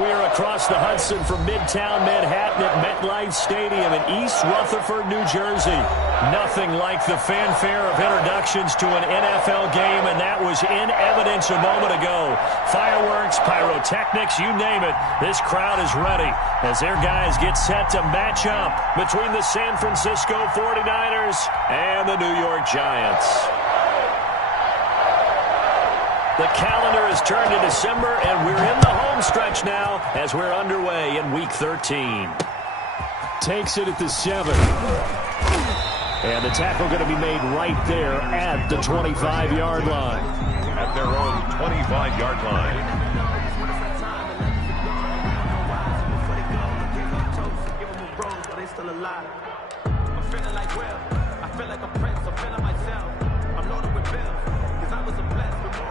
We're across the Hudson from Midtown Manhattan at MetLife Stadium in East Rutherford, New Jersey. Nothing like the fanfare of introductions to an NFL game, and that was in evidence a moment ago. Fireworks, pyrotechnics, you name it. This crowd is ready as their guys get set to match up between the San Francisco 49ers and the New York Giants. The calendar is turned to December, and we're in the home stretch now as we're underway in Week 13. Takes it at the 7. And the tackle going to be made right there at the 25-yard line. At their own 25-yard line. I'm feeling like Will. I feel like a prince. I'm feeling myself. I'm loaded with bills because I was a blessed with more.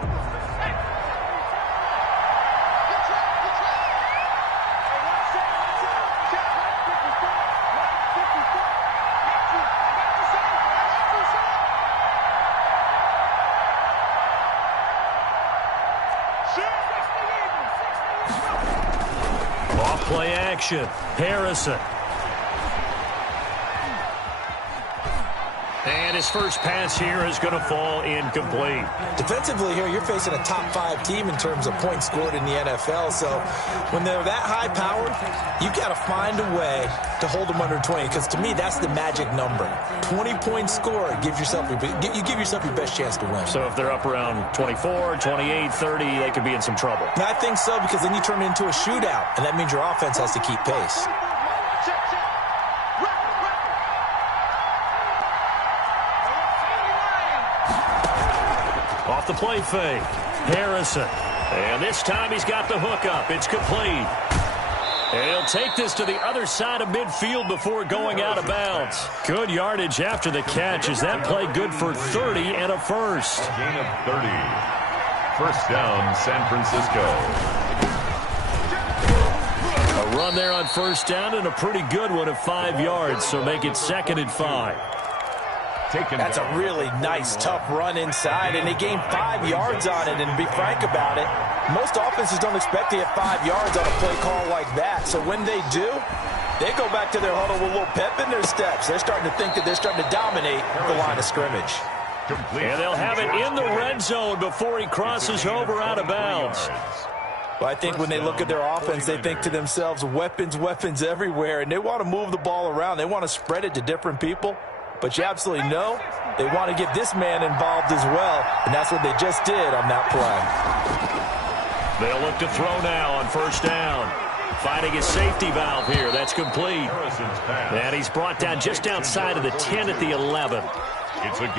Off play action. Harrison. And his first pass here is going to fall incomplete. Defensively here, you're facing a top-5 team in terms of points scored in the NFL. So when they're that high-powered, you got to find a way to hold them under 20. Because to me, that's the magic number. 20-point score, you give yourself your best chance to win. So if they're up around 24, 28, 30, they could be in some trouble. And I think so, because then you turn it into a shootout, and that means your offense has to keep pace. Off the play fake. Harrison. And this time he's got the hook up. It's complete. And he'll take this to the other side of midfield before going out of bounds. Good yardage after the catch. Is that play good for 30 and a first? Gain of 30. First down, San Francisco. A run there on first down and a pretty good one of 5 yards. So make it 2nd and 5. That's a really nice, tough run inside, and they gained 5 yards on it. And to be frank about it, most offenses don't expect to get 5 yards on a play call like that. So when they do, they go back to their huddle with a little pep in their steps. They're starting to think that they're starting to dominate the line of scrimmage. And they'll have it in the red zone before he crosses over out of bounds. Well, I think when they look at their offense, they think to themselves, weapons, weapons everywhere, and they want to move the ball around. They want to spread it to different people. But you absolutely know they want to get this man involved as well, and that's what they just did on that play. They'll look to throw now on first down. Finding his safety valve here. That's complete. And he's brought down just outside of the 10 at the 11.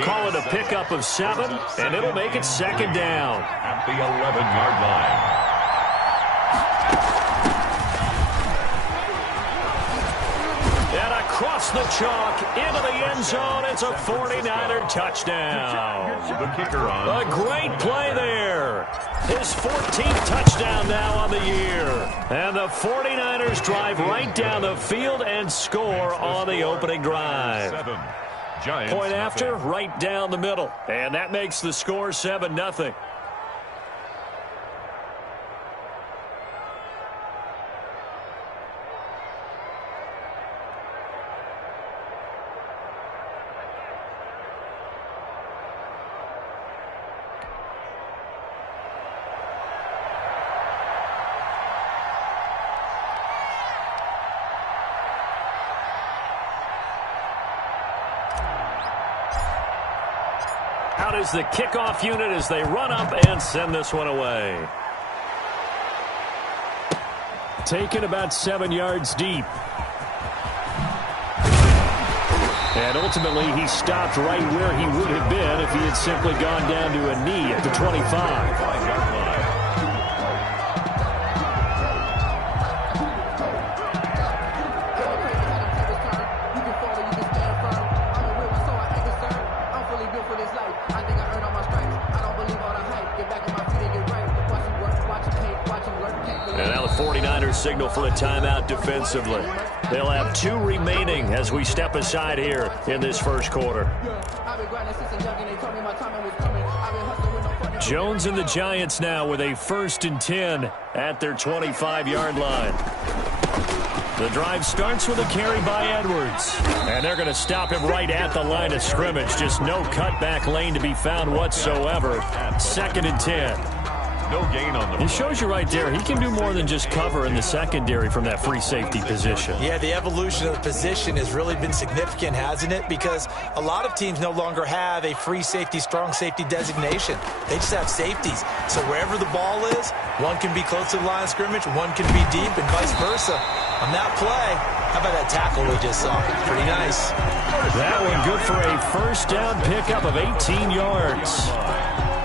Call it a pickup of 7, and it'll make it 2nd down. At the 11-yard line. Across the chalk, into the end zone. It's a 49er touchdown. The kicker on. A great play there. His 14th touchdown now on the year. And the 49ers drive right down the field and score on the opening drive. Point after, right down the middle. And that makes the score 7-0. Out is the kickoff unit as they run up and send this one away. Taken about 7 yards deep. And ultimately, he stopped right where he would have been if he had simply gone down to a knee at the 25. And now the 49ers signal for a timeout defensively. They'll have 2 remaining as we step aside here in this first quarter. Jones and the Giants now with a 1st and 10 at their 25-yard line. The drive starts with a carry by Edwards. And they're going to stop him right at the line of scrimmage. Just no cutback lane to be found whatsoever. 2nd and 10. No gain on the play. It shows you right there, he can do more than just cover in the secondary from that free safety position. Yeah, the evolution of the position has really been significant, hasn't it? Because a lot of teams no longer have a free safety, strong safety designation. They just have safeties. So wherever the ball is, one can be close to the line of scrimmage, one can be deep, and vice versa. On that play, how about that tackle we just saw? Pretty nice. That one good for a 1st down pickup of 18 yards.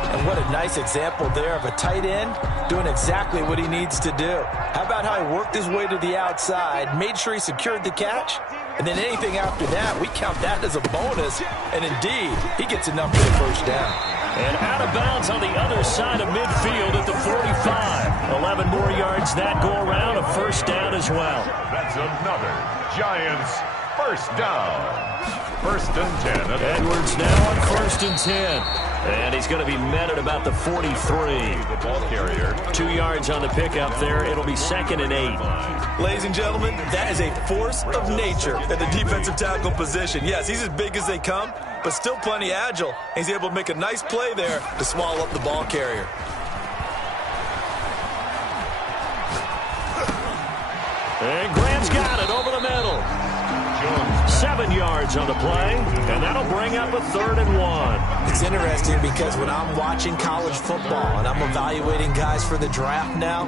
And what a nice example there of a tight end doing exactly what he needs to do. How about how he worked his way to the outside, made sure he secured the catch, and then anything after that, we count that as a bonus. And indeed, he gets enough for the 1st down. And out of bounds on the other side of midfield at the 45. 11 more yards that go around, a 1st down as well. That's another Giants 1st down. 1st and 10. Edwards now on 1st and 10. And he's going to be met at about the 43. The ball carrier. 2 yards on the pickup there. It'll be 2nd and 8. Ladies and gentlemen, that is a force of nature at the defensive tackle position. Yes, he's as big as they come, but still plenty agile. He's able to make a nice play there to swallow up the ball carrier. And Graham's got it over the middle. 7 yards on the play, and that'll bring up a 3rd and 1. It's interesting because when I'm watching college football and I'm evaluating guys for the draft now,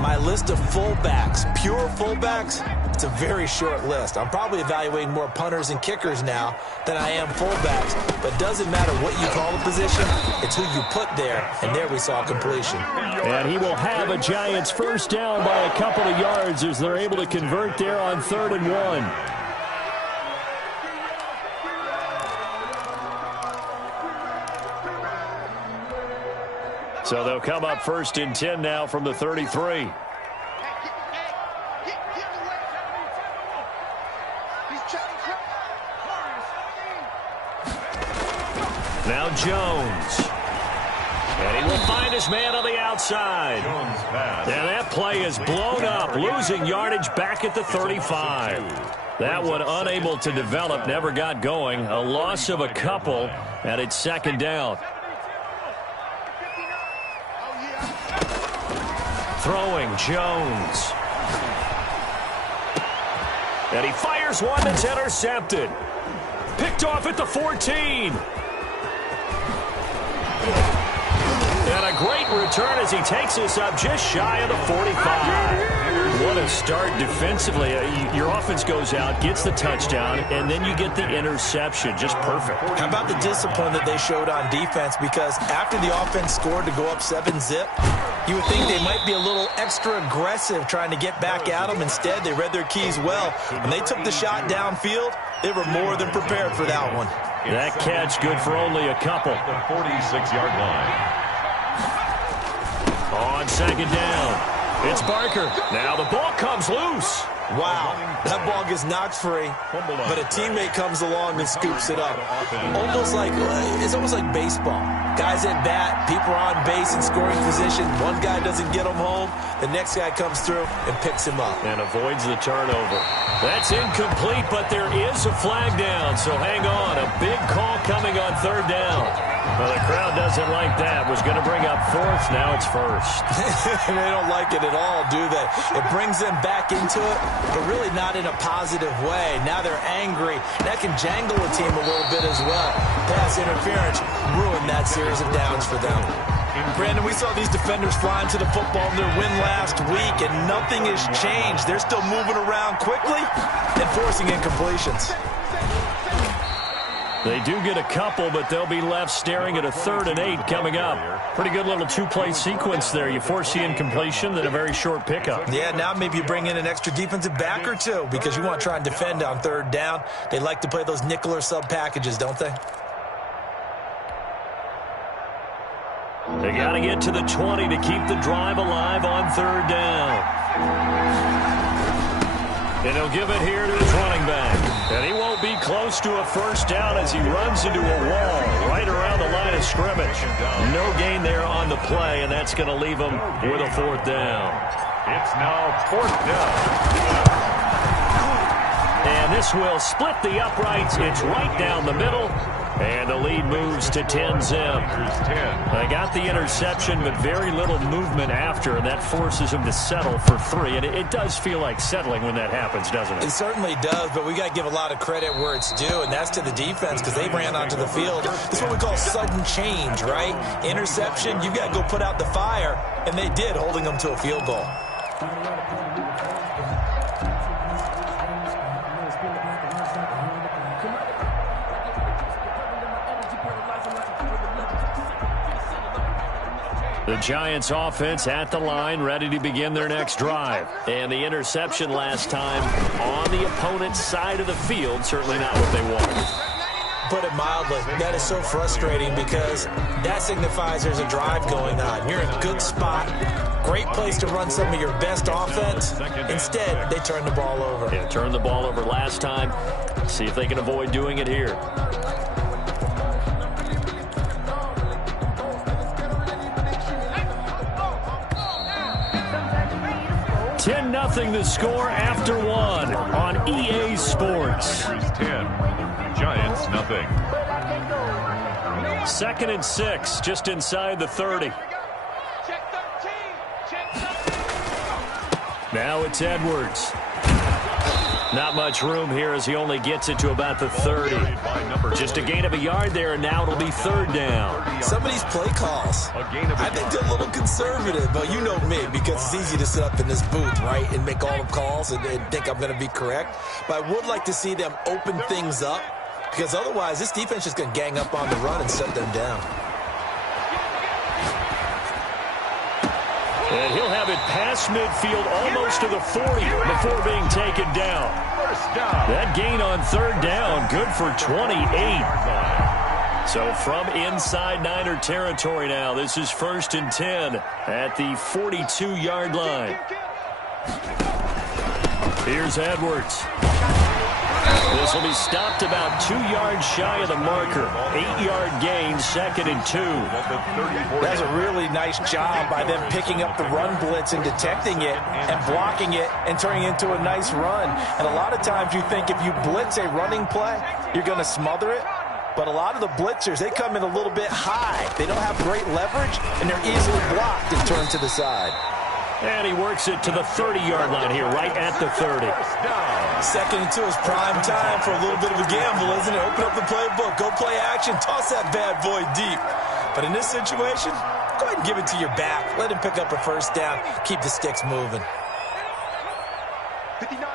my list of fullbacks, pure fullbacks, it's a very short list. I'm probably evaluating more punters and kickers now than I am fullbacks, but it doesn't matter what you call the position, it's who you put there, and there we saw completion. And he will have a Giants 1st down by a couple of yards as they're able to convert there on 3rd and 1. So they'll come up 1st and 10 now from the 33. Now Jones. And he will find his man on the outside. And that play is blown up, losing yardage back at the 35. That one unable to develop, never got going. A loss of a couple, and it's 2nd down. Throwing Jones. And he fires one that's intercepted. Picked off at the 14. And a great return as he takes us up just shy of the 45. What a start defensively. Your offense goes out, gets the touchdown, and then you get the interception. Just perfect. How about the discipline that they showed on defense? Because after the offense scored to go up 7-zip, you would think they might be a little extra aggressive trying to get back at them. Instead, they read their keys well. When they took the shot downfield, they were more than prepared for that one. That catch good for only a couple. The 46-yard line. On 2nd down. It's Barker. Now the ball comes loose. Wow, that ball gets knocked free, but a teammate comes along and scoops it up. It's almost like baseball. Guys at bat, people are on base in scoring position. One guy doesn't get him home, the next guy comes through and picks him up. And avoids the turnover. That's incomplete, but there is a flag down, so hang on. A big call coming on 3rd down. Well, the crowd doesn't like that. Was going to bring up 4th, now it's 1st. They don't like it at all, do they? It brings them back into it, but really not in a positive way. Now they're angry. That can jangle a team a little bit as well. Pass interference ruined that series of downs for them. Brandon, we saw these defenders flying to the football in their win last week, and nothing has changed. They're still moving around quickly and forcing incompletions. They do get a couple, but they'll be left staring at a 3rd and 8 coming up. Pretty good little 2-play sequence there. You force the incompletion, then a very short pickup. Yeah, now maybe you bring in an extra defensive back or two because you want to try and defend on 3rd down. They like to play those nickel or sub packages, don't they? They got to get to the 20 to keep the drive alive on 3rd down. And he'll give it here to his running back. And he won't be close to a first down as he runs into a wall right around the line of scrimmage. No gain there on the play, and that's going to leave him with a fourth down. It's now fourth down. And this will split the uprights. It's right down the middle. And the lead moves to 10-zip. They got the interception, but very little movement after, and that forces him to settle for 3. And it does feel like settling when that happens, doesn't it? It certainly does, but we got to give a lot of credit where it's due, and that's to the defense because they ran onto the field. This is what we call sudden change, right? Interception, you got to go put out the fire, and they did, holding them to a field goal. 'The Giants offense at the line, ready to begin their next drive. And the interception last time on the opponent's side of the field, certainly not what they wanted. Put it mildly, that is so frustrating because that signifies there's a drive going on. You're in a good spot, great place to run some of your best offense. Instead, they turn the ball over. Yeah, turned the ball over last time. See if they can avoid doing it here. 10-0 the score after 1 on EA Sports. 10, Giants nothing. 2nd and 6, just inside the 30. Now it's Edwards. Not much room here as he only gets it to about the 30. Just a gain of a yard there, and now it'll be 3rd down. Some of these play calls, I think they're a little conservative, but you know me, because it's easy to sit up in this booth, right, and make all the calls and think I'm going to be correct. But I would like to see them open things up, because otherwise this defense is going to gang up on the run and shut them down. And he'll have it past midfield almost to the 40 before being taken down. That gain on 3rd down, good for 28. So from inside Niner territory now, this is 1st and 10 at the 42-yard line. Here's Edwards. This will be stopped about 2 yards shy of the marker. 8-yard gain, 2nd and 2. That's a really nice job by them picking up the run blitz and detecting it and blocking it and turning it into a nice run. And a lot of times you think if you blitz a running play, you're going to smother it. But a lot of the blitzers, they come in a little bit high. They don't have great leverage, and they're easily blocked and turned to the side. And he works it to the 30-yard line here, right at the 30. 2nd and 2 is prime time for a little bit of a gamble, isn't it? Open up the playbook, go play action, toss that bad boy deep. But in this situation, go ahead and give it to your back. Let him pick up a 1st down. Keep the sticks moving. 59.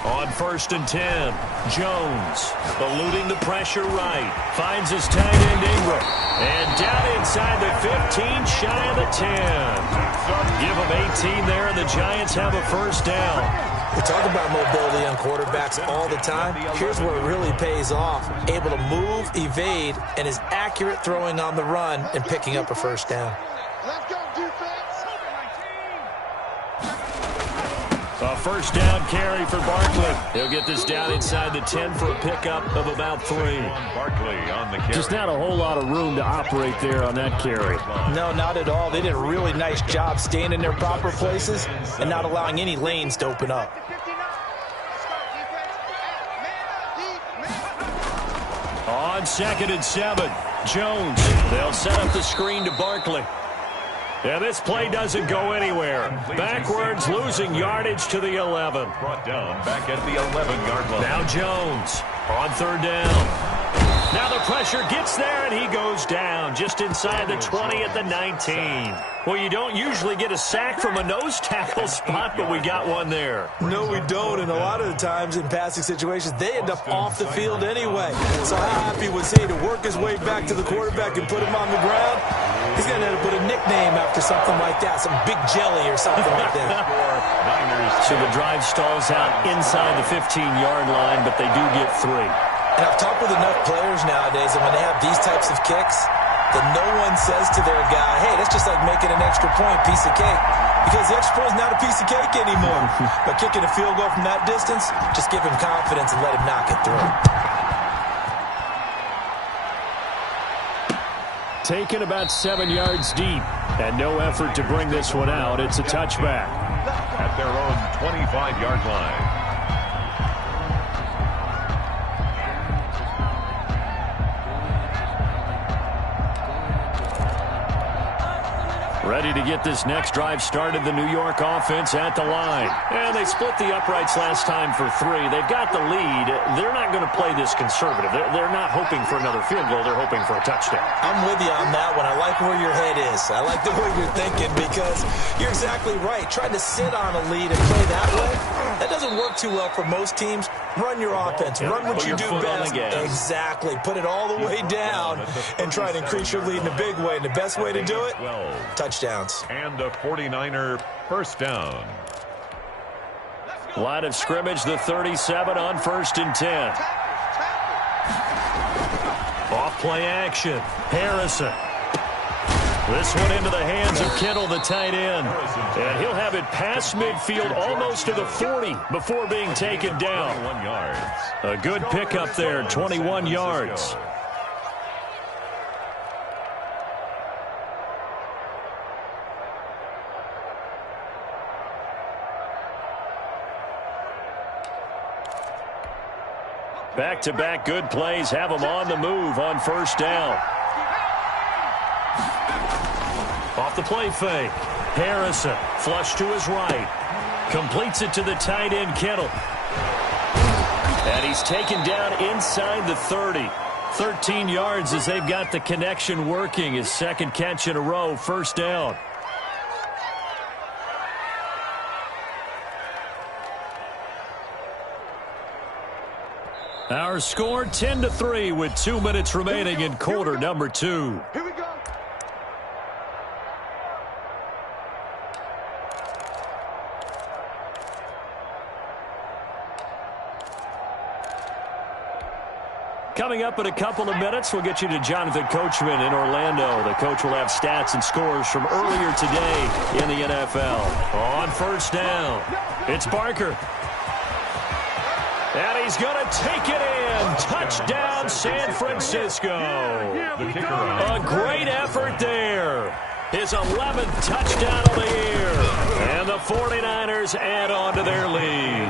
On 1st and 10, Jones eluding the pressure right. Finds his tight end Ingram. And down inside the 15, shy of the 10. Give him 18 there, and the Giants have a 1st down. We talk about mobility on quarterbacks all the time. Here's where it really pays off. Able to move, evade, and is accurate throwing on the run and picking up a 1st down. Let's go, defense. A 1st down carry for Barkley. He'll get this down inside the 10 for a pickup of about 3. Barkley on the carry. Just not a whole lot of room to operate there on that carry. No, not at all. They did a really nice job staying in their proper places and not allowing any lanes to open up. On 2nd and 7, Jones. They'll set up the screen to Barkley. And this play doesn't go anywhere. Backwards, losing yardage to the 11. Brought down back at the 11-yard line. Now Jones on 3rd down. Now the pressure gets there, and he goes down just inside the 20 at the 19. Well, you don't usually get a sack from a nose tackle spot, but we got one there. No, we don't, and a lot of the times in passing situations, they end up off the field anyway. So how happy was he to work his way back to the quarterback and put him on the ground? He's going to have to put a nickname after something like that, some Big Jelly or something like that. So the drive stalls out inside the 15-yard line, but they do get 3. And I've talked with enough players nowadays, and when they have these types of kicks, that no one says to their guy, hey, that's just like making an extra point, piece of cake. because the extra point is not a piece of cake anymore. But kicking a field goal from that distance, just give him confidence and let him knock it through. Taken about 7 yards deep, and no effort to bring this one out. It's a touchback. At their own 25-yard line. Ready to get this next drive started, the New York offense at the line. And they split the uprights last time for 3. They've got the lead. They're not going to play this conservative. They're not hoping for another field goal. They're hoping for a touchdown. I'm with you on that one. I like where your head is. I like the way you're thinking because you're exactly right. Trying to sit on a lead and play that way, that doesn't work too well for most teams. Run your offense. Run what you do best. Exactly. Put it all the way down and try to increase your lead in a big way. And the best way to do it, touchdowns. And a 49er first down. Line of scrimmage, the 37 on 1st and 10. Off play action. Harrison. This one into the hands of Kittle, the tight end. And he'll have it past midfield, almost to the 40 before being taken down. 21 yards. A good pickup there, 21 yards. Back-to-back good plays have them on the move on 1st down. Off the play fake. Harrison, flush to his right. Completes it to the tight end, Kittle. And he's taken down inside the 30. 13 yards as they've got the connection working. His second catch in a row, 1st down. Our score 10-3 with 2 minutes remaining in quarter number 2. Here we go. Coming up in a couple of minutes, we'll get you to Jonathan Coachman in Orlando. The coach will have stats and scores from earlier today in the NFL. On 1st down, it's Barker. And he's going to take it in. Touchdown, San Francisco. A great effort there. His 11th touchdown of the year. And the 49ers add on to their lead.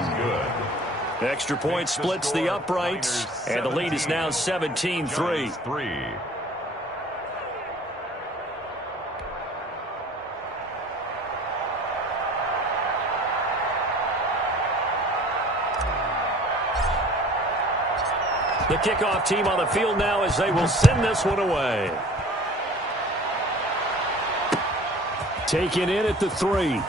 Extra point splits the uprights, and the lead is now 17-3. The kickoff team on the field now as they will send this one away. Taken in at the 3.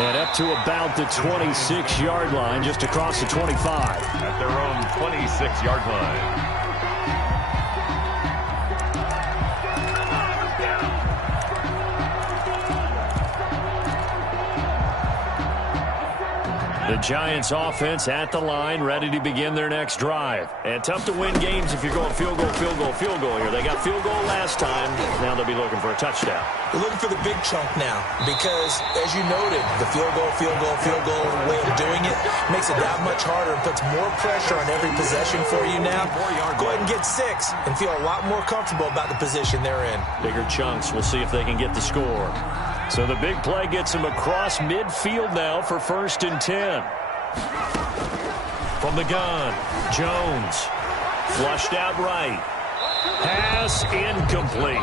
And up to about the 26-yard line, just across the 25. At their own 26-yard line. The Giants offense at the line, ready to begin their next drive. And tough to win games if you're going field goal here. They got field goal last time. Now they'll be looking for a touchdown. They're looking for the big chunk now because, as you noted, the field goal way of doing it makes it that much harder and puts more pressure on every possession for you now. Go ahead and get 6 and feel a lot more comfortable about the position they're in. Bigger chunks. We'll see if they can get the score. So the big play gets him across midfield now for 1st and 10. From the gun, Jones. Flushed out right. Pass incomplete.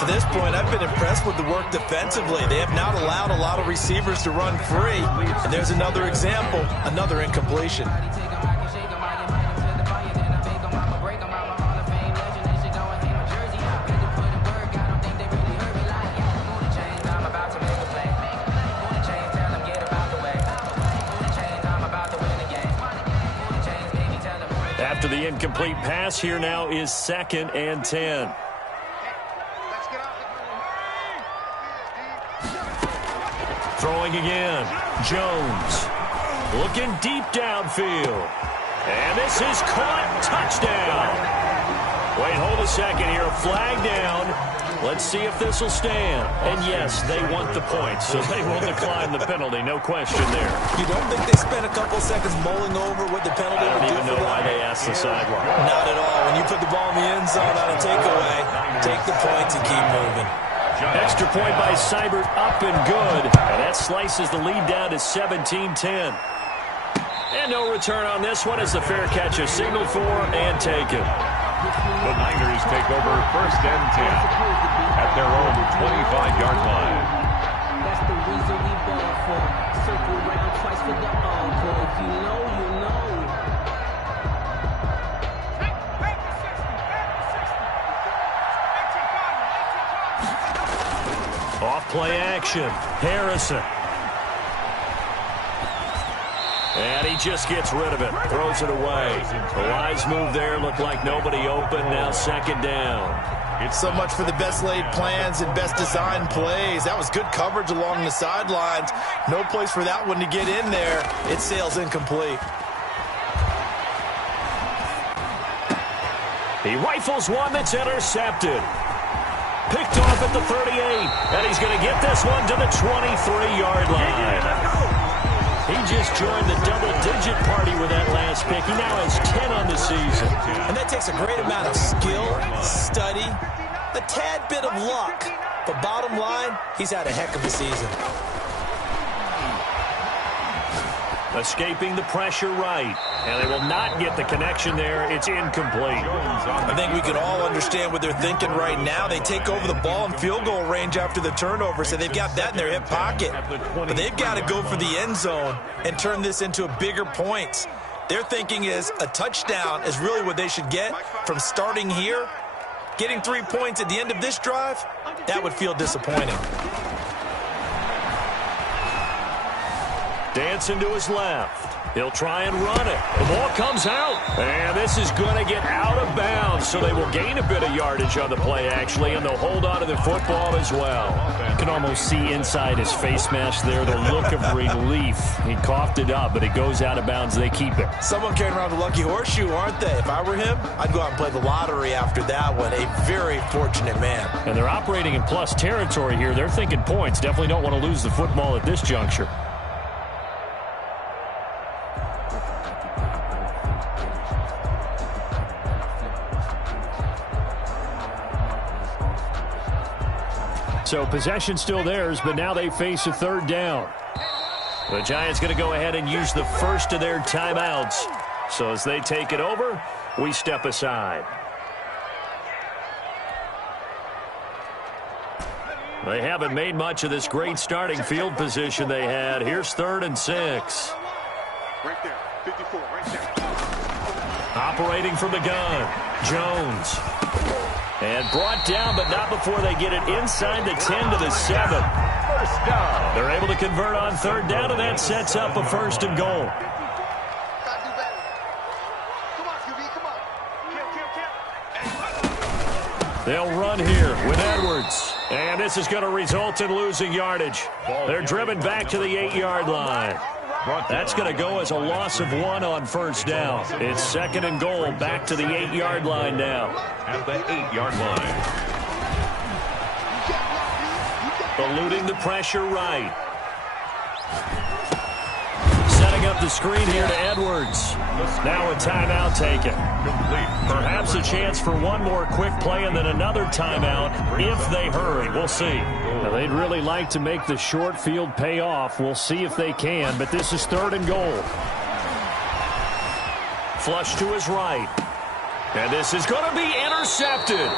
To this point, I've been impressed with the work defensively. They have not allowed a lot of receivers to run free. And there's another example, another incompletion. After the incomplete pass, here now is 2nd and 10. Throwing again. Jones. Looking deep downfield. And this is caught. Touchdown. Wait, hold a second here. A flag down. Let's see if this will stand. And yes, they want the points, so they will decline the penalty. No question there. You don't think they spent a couple seconds mulling over what the penalty would do? I don't even know why they asked the sideline. Not at all. When you put the ball in the end zone on a takeaway, take the points and keep moving. Extra point by Seibert, up and good. And that slices the lead down to 17-10. And no return on this one as the fair catch is signaled for and taken. The Niners take over 1st and 10 at their own 25-yard line. That's the reason we ball for. Circle around twice for the encore. If you know, you know. Off play action. Harrison. And he just gets rid of it. Throws it away. A wise move there. Looked like nobody open. Now 2nd down. It's so much for the best laid plans and best designed plays. That was good coverage along the sidelines. No place for that one to get in there. It sails incomplete. He rifles one that's intercepted. Picked off at the 38. And he's going to get this one to the 23-yard line. He just joined the double-digit party with that last pick. He now has 10 on the season. And that takes a great amount of skill, study, a tad bit of luck. But bottom line, he's had a heck of a season. Escaping the pressure right. And they will not get the connection there. It's incomplete. I think we can all understand what they're thinking right now. They take over the ball in field goal range after the turnover, so they've got that in their hip pocket. But they've got to go for the end zone and turn this into a bigger points. Their thinking is a touchdown is really what they should get from starting here. Getting 3 points at the end of this drive, that would feel disappointing. Dancing to his left. He'll try and run it. The ball comes out. And this is going to get out of bounds. So they will gain a bit of yardage on the play, actually, and they'll hold on to the football as well. You can almost see inside his face mask there the look of relief. He coughed it up, but it goes out of bounds. They keep it. Someone carrying around the lucky horseshoe, aren't they? If I were him, I'd go out and play the lottery after that one. A very fortunate man. And they're operating in plus territory here. They're thinking points. Definitely don't want to lose the football at this juncture. So possession still theirs, but now they face a 3rd down. The Giants going to go ahead and use the first of their timeouts. So as they take it over, we step aside. They haven't made much of this great starting field position they had. Here's 3rd and 6. Right there, 54, right there. Operating from the gun, Jones. And brought down, but not before they get it inside the 10 to the 7. 1st down. They're able to convert on 3rd down, and that sets up a 1st and goal. They'll run here with Edwards. And this is going to result in losing yardage. They're driven back to the 8-yard line. That's going to go as a loss of 1 on 1st down. It's 2nd and goal back to the 8-yard line now. At the 8-yard line. Eluding the pressure right. Setting up the screen here to Edwards. Now a timeout taken. Perhaps a chance for one more quick play and then another timeout if they hurry. We'll see. Now, they'd really like to make the short field pay off. We'll see if they can, but this is 3rd and goal. Flush to his right. And this is going to be intercepted.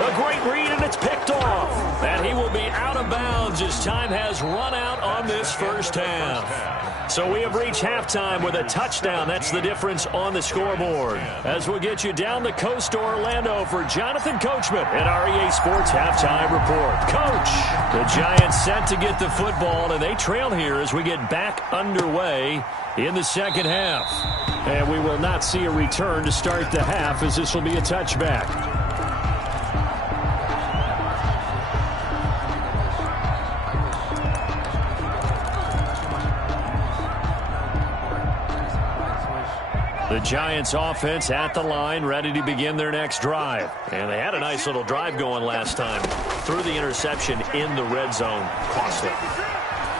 A great read, and it's picked off. And he will be out of bounds as time has run out on this first half. So we have reached halftime with a touchdown. That's the difference on the scoreboard. As we'll get you down the coast to Orlando for Jonathan Coachman at REA Sports Halftime Report. Coach, the Giants set to get the football, and they trail here as we get back underway in the second half. And we will not see a return to start the half as this will be a touchback. The Giants offense at the line, ready to begin their next drive. And they had a nice little drive going last time. Threw the interception in the red zone. Costly.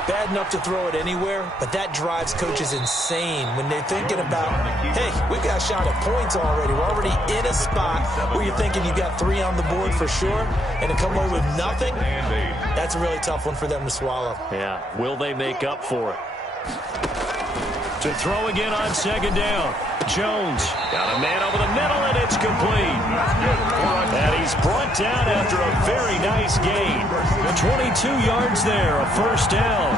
Bad enough to throw it anywhere, but that drives coaches insane when they're thinking about, hey, we've got a shot at points already. We're already in a spot where you're thinking you got 3 on the board for sure, and to come away with nothing, that's a really tough one for them to swallow. Yeah, will they make up for it? To throw again on second down. Jones got a man over the middle, and it's complete. And he's brought down after a very nice gain. 22 yards there, a first down.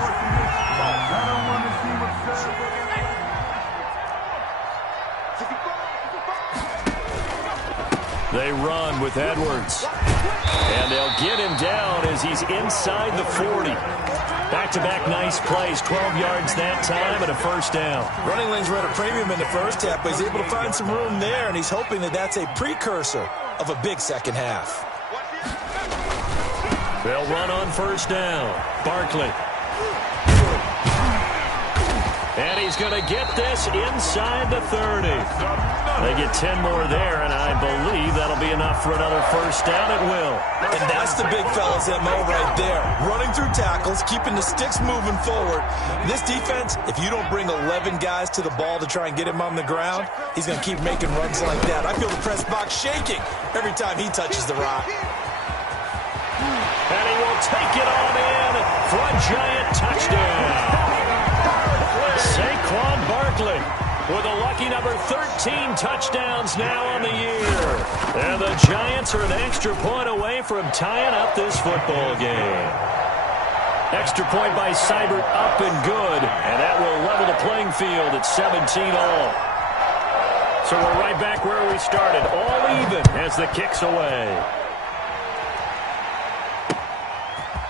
They run with Edwards. And they'll get him down as he's inside the 40. Back-to-back nice plays, 12 yards that time and a first down. Running lanes were at a premium in the first half, but he's able to find some room there, and he's hoping that that's a precursor of a big second half. They'll run on first down. Barkley. And he's going to get this inside the 30. They get 10 more there, and I believe that'll be enough for another first down. It will. And that's the big fella's MO right there. Running through tackles, keeping the sticks moving forward. This defense, if you don't bring 11 guys to the ball to try and get him on the ground, he's going to keep making runs like that. I feel the press box shaking every time he touches the rock. And he will take it on in for a Giant touchdown. Saquon Barkley with a lucky number 13 touchdowns now on the year. And the Giants are an extra point away from tying up this football game. Extra point by Seibert up and good. And that will level the playing field at 17 all. So we're right back where we started. All even as the kick's away.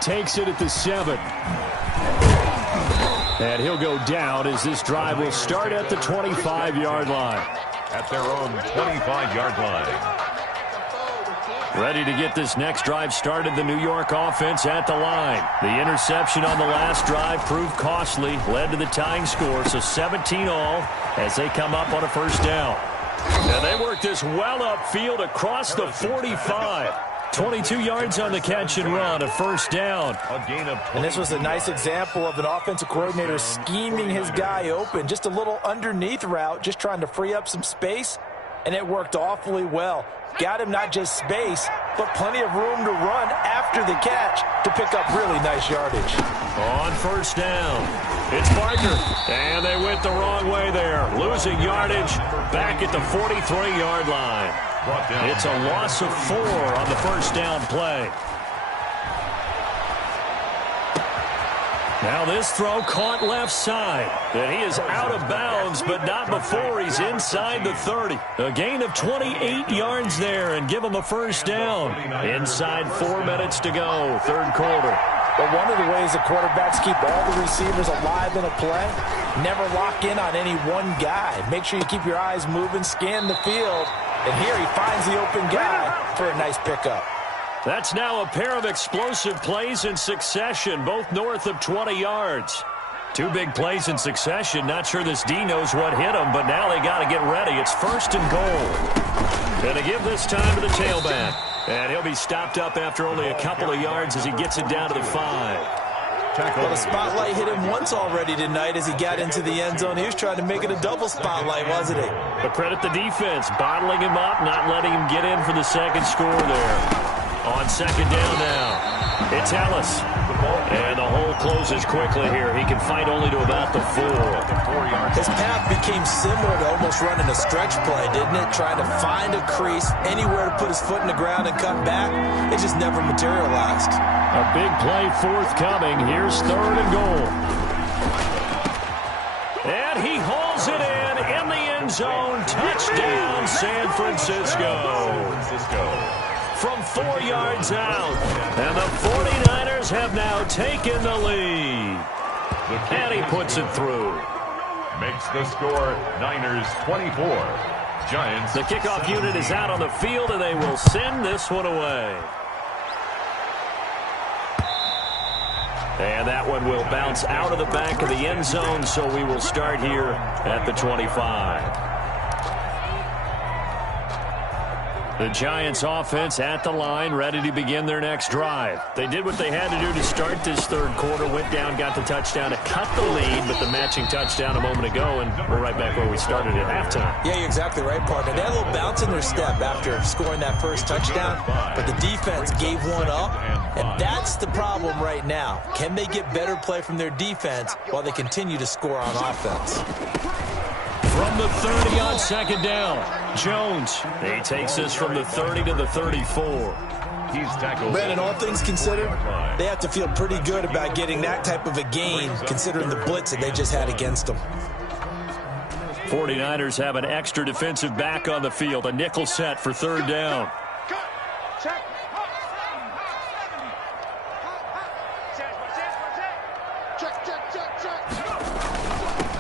Takes it at the 7. And he'll go down as this drive will start at the 25-yard line. At their own 25-yard line. Ready to get this next drive started, the New York offense at the line. The interception on the last drive proved costly, led to the tying score, so 17 all as they come up on a first down. And they work this well upfield across the 45. 22 yards on the catch and run, a first down. A gain of 20. And this was a nice example of an offensive coordinator scheming his guy open. Just a little underneath route, just trying to free up some space, and it worked awfully well. Got him not just space, but plenty of room to run after the catch to pick up really nice yardage. On first down, it's Barker. And they went the wrong way there. Losing yardage back at the 43-yard line. It's a loss of 4 on the first down play. Now this throw caught left side. And he is out of bounds, but not before he's inside the 30. A gain of 28 yards there and give him a first down. Inside 4 minutes to go, third quarter. But one of the ways the quarterbacks keep all the receivers alive in a play, never lock in on any one guy. Make sure you keep your eyes moving, scan the field. And here he finds the open guy for a nice pickup. That's now a pair of explosive plays in succession, both north of 20 yards. 2 big plays in succession. Not sure this D knows what hit him, but now they got to get ready. It's first and goal. Going to give this time to the tailback. And he'll be stopped up after only a couple of yards as he gets it down to the 5. Well, the spotlight hit him once already tonight as he got into the end zone. He was trying to make it a double spotlight, wasn't he? But credit the defense, bottling him up, not letting him get in for the second score there. On second down now, it's Ellis. And the hole closes quickly here. He can fight only to about the 4. His path became similar to almost running a stretch play, didn't it? Trying to find a crease, anywhere to put his foot in the ground and cut back. It just never materialized. A big play forthcoming. Here's third and goal. And he hauls it in the end zone. Touchdown, San Francisco. From 4 yards out. And the 49ers have now taken the lead. And he puts it through. Makes the score Niners 24. Giants. The kickoff unit is out on the field, and they will send this one away. And that one will bounce out of the back of the end zone, so we will start here at the 25. The Giants offense at the line, ready to begin their next drive. They did what they had to do to start this third quarter, went down, got the touchdown to cut the lead, but the matching touchdown a moment ago, and we're right back where we started at halftime. Yeah, you're exactly right, partner. They had a little bounce in their step after scoring that first touchdown, but the defense gave one up, and that's the problem right now. Can they get better play from their defense while they continue to score on offense? From the 30 on second down, Jones. He takes this from the 30 to the 34. He's tackled. Brandon, all things considered, they have to feel pretty good about getting that type of a gain, considering the blitz that they just had against them. 49ers have an extra defensive back on the field, a nickel set for third down.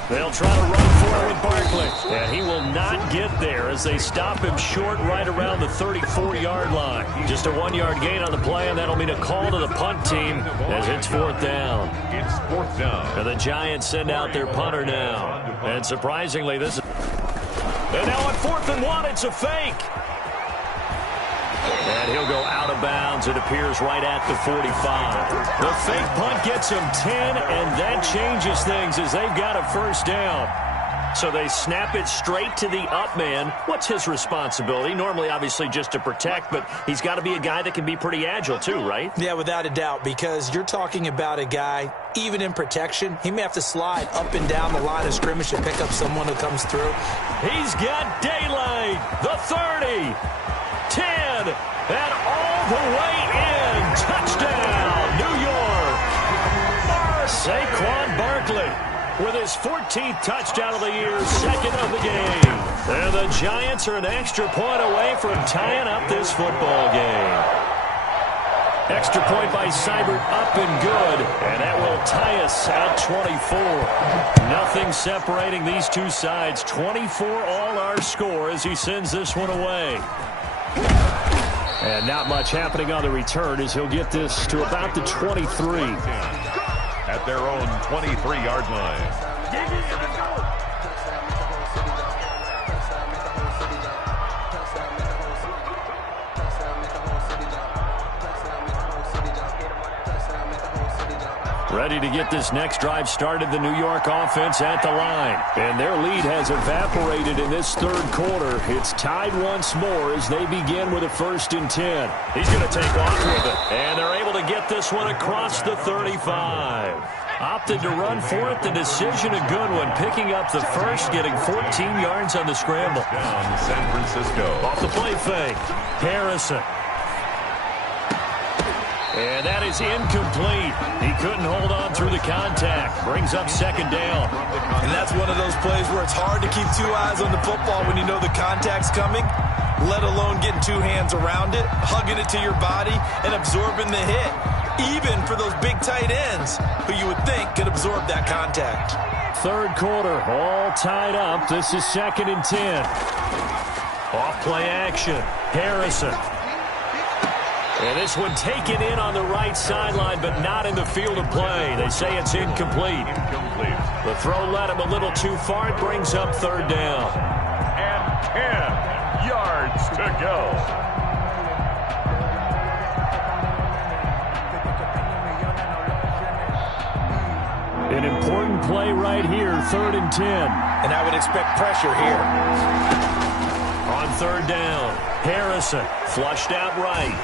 They'll try to run forward with Barkley, and he will not get there as they stop him short right around the 34-yard line. Just a 1-yard gain on the play, and that'll mean a call to the punt team as it's fourth down. It's fourth down. And the Giants send out their punter now. And surprisingly, this is... And now on 4th and 1, it's a fake. And he'll go out of bounds, it appears, right at the 45. The fake punt gets him 10, and that changes things as they've got a first down. So they snap it straight to the up man. What's his responsibility? Normally, obviously, just to protect, but he's got to be a guy that can be pretty agile too, right? Yeah, without a doubt, because you're talking about a guy, even in protection, he may have to slide up and down the line of scrimmage to pick up someone who comes through. He's got daylight. The 30. 10, and all the way in. Touchdown, New York. Saquon Barkley with his 14th touchdown of the year, second of the game. And the Giants are an extra point away from tying up this football game. Extra point by Seibert, up and good, and that will tie us at 24. Nothing separating these two sides. 24 all our score as he sends this one away. And not much happening on the return as he'll get this to about the 23. At their own 23-yard line. Ready to get this next drive started, the New York offense at the line. And their lead has evaporated in this third quarter. It's tied once more as they begin with a 1st and 10. He's going to take off with it. And they're able to get this one across the 35. Opted to run for it. The decision a good one. Picking up the first, getting 14 yards on the scramble. Down San Francisco. Off the play fake. Harrison. And that is incomplete. He couldn't hold on through the contact. Brings up second down. And that's one of those plays where it's hard to keep 2 eyes on the football when you know the contact's coming, let alone getting 2 hands around it, hugging it to your body, and absorbing the hit. Even for those big tight ends who you would think could absorb that contact. Third quarter, all tied up. This is 2nd and 10. Off play action. Harrison. And this one taken in on the right sideline, but not in the field of play. They say it's incomplete. The throw led him a little too far. It brings up third down. And 10 yards to go. An important play right here, 3rd and 10. And I would expect pressure here. On third down, Harrison flushed out right.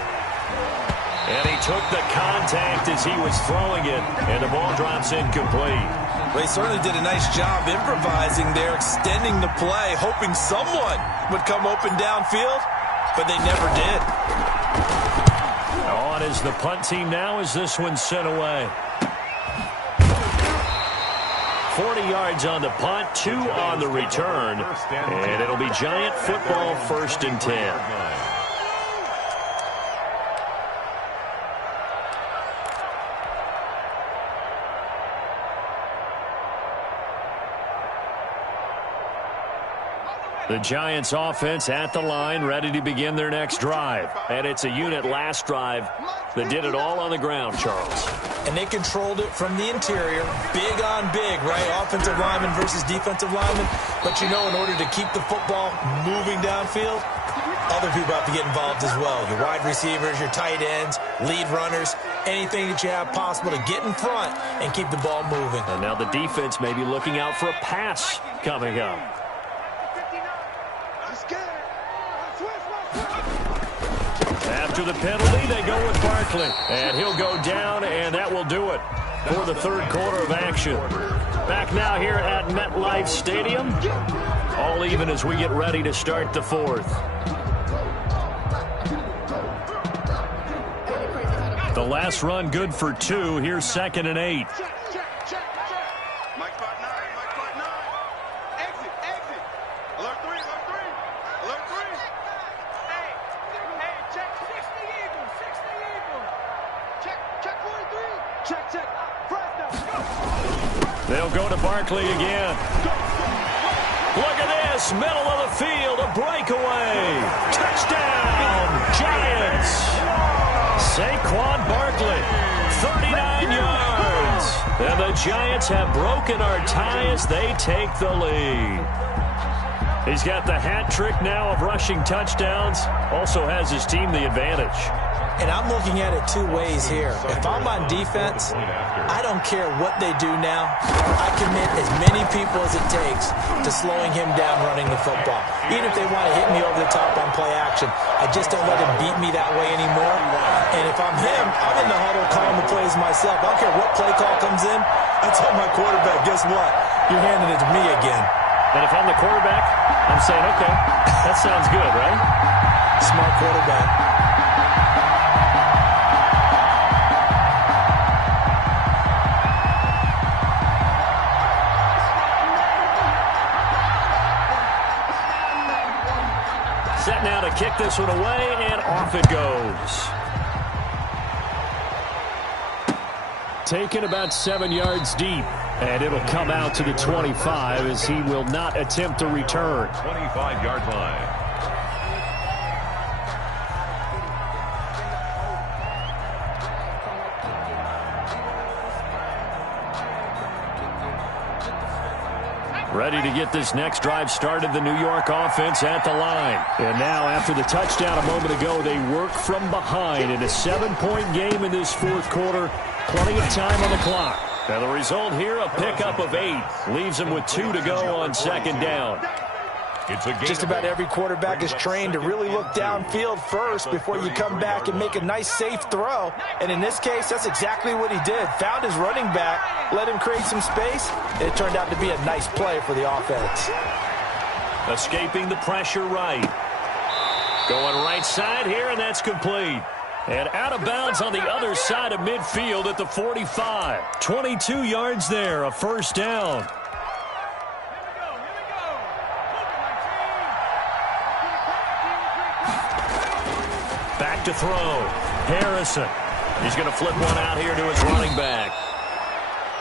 And he took the contact as he was throwing it, and the ball drops incomplete. They certainly did a nice job improvising there, extending the play, hoping someone would come open downfield, but they never did. On is the punt team now as this one's sent away. 40 yards on the punt, 2 on the return, and it'll be Giant football, 1st and 10. The Giants offense at the line, ready to begin their next drive. And it's a unit last drive that did it all on the ground, Charles. And they controlled it from the interior, big on big, right? Offensive lineman versus defensive lineman. But you know, in order to keep the football moving downfield, other people have to get involved as well. Your wide receivers, your tight ends, lead runners, anything that you have possible to get in front and keep the ball moving. And now the defense may be looking out for a pass coming up. After the penalty, they go with Barkley. And he'll go down, and that will do it for the third quarter of action. Back now here at MetLife Stadium. All even as we get ready to start the fourth. The last run good for 2. Here's 2nd and 8. They'll go to Barkley again. Look at this, middle of the field, a breakaway. Touchdown, Giants. Saquon Barkley, 39 yards. And the Giants have broken our tie as they take the lead. He's got the hat trick now of rushing touchdowns. Also has his team the advantage. And I'm looking at it 2 ways here. If I'm on defense, I don't care what they do now. I commit as many people as it takes to slowing him down running the football. Even if they want to hit me over the top on play action, I just don't let him beat me that way anymore. And if I'm him, I'm in the huddle calling the plays myself. I don't care what play call comes in. I tell my quarterback, guess what? You're handing it to me again. And if I'm the quarterback, I'm saying, okay, that sounds good, right? Smart quarterback. Set now to kick this one away, and off it goes. Taken about 7 yards deep, and it'll come out to the 25 as he will not attempt to return. 25-yard line. Ready to get this next drive started, the New York offense at the line. And now, after the touchdown a moment ago, they work from behind in a 7-point game in this fourth quarter. Plenty of time on the clock. And the result here, a pickup of 8. Leaves them with 2 to go on 2nd down. Just about every quarterback is trained to really look downfield first before you come back and make a nice, safe throw. And in this case, that's exactly what he did. Found his running back, let him create some space, and it turned out to be a nice play for the offense. Escaping the pressure right. Going right side here, and that's complete. And out of bounds on the other side of midfield at the 45. 22 yards there, a first down. Back to throw. Harrison. He's going to flip one out here to his running back.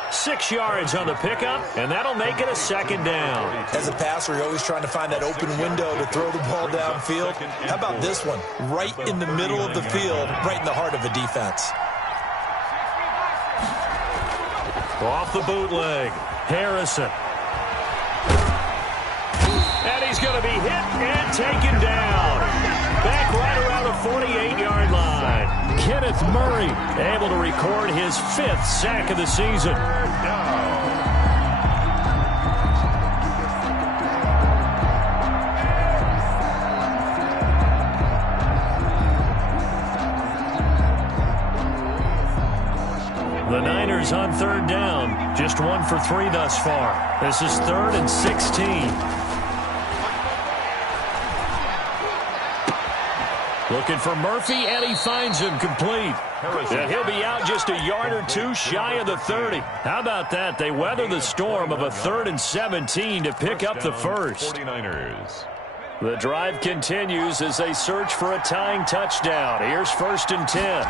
6 yards on the pickup, and that'll make it a 2nd down. As a passer, you're always trying to find that open window to throw the ball downfield. How about this one? Right in the middle of the field, right in the heart of the defense. Off the bootleg. Harrison. And he's going to be hit and taken down. Back right around the 48-yard line. Kenneth Murray able to record his 5th sack of the season. The Niners on 3rd down. Just 1 for 3 thus far. This is 3rd and 16. Looking for Murphy, and he finds him complete. And he'll be out just a yard or 2 shy of the 30. How about that? They weather the storm of a 3rd and 17 to pick up the first. 49ers. The drive continues as they search for a tying touchdown. Here's 1st and 10.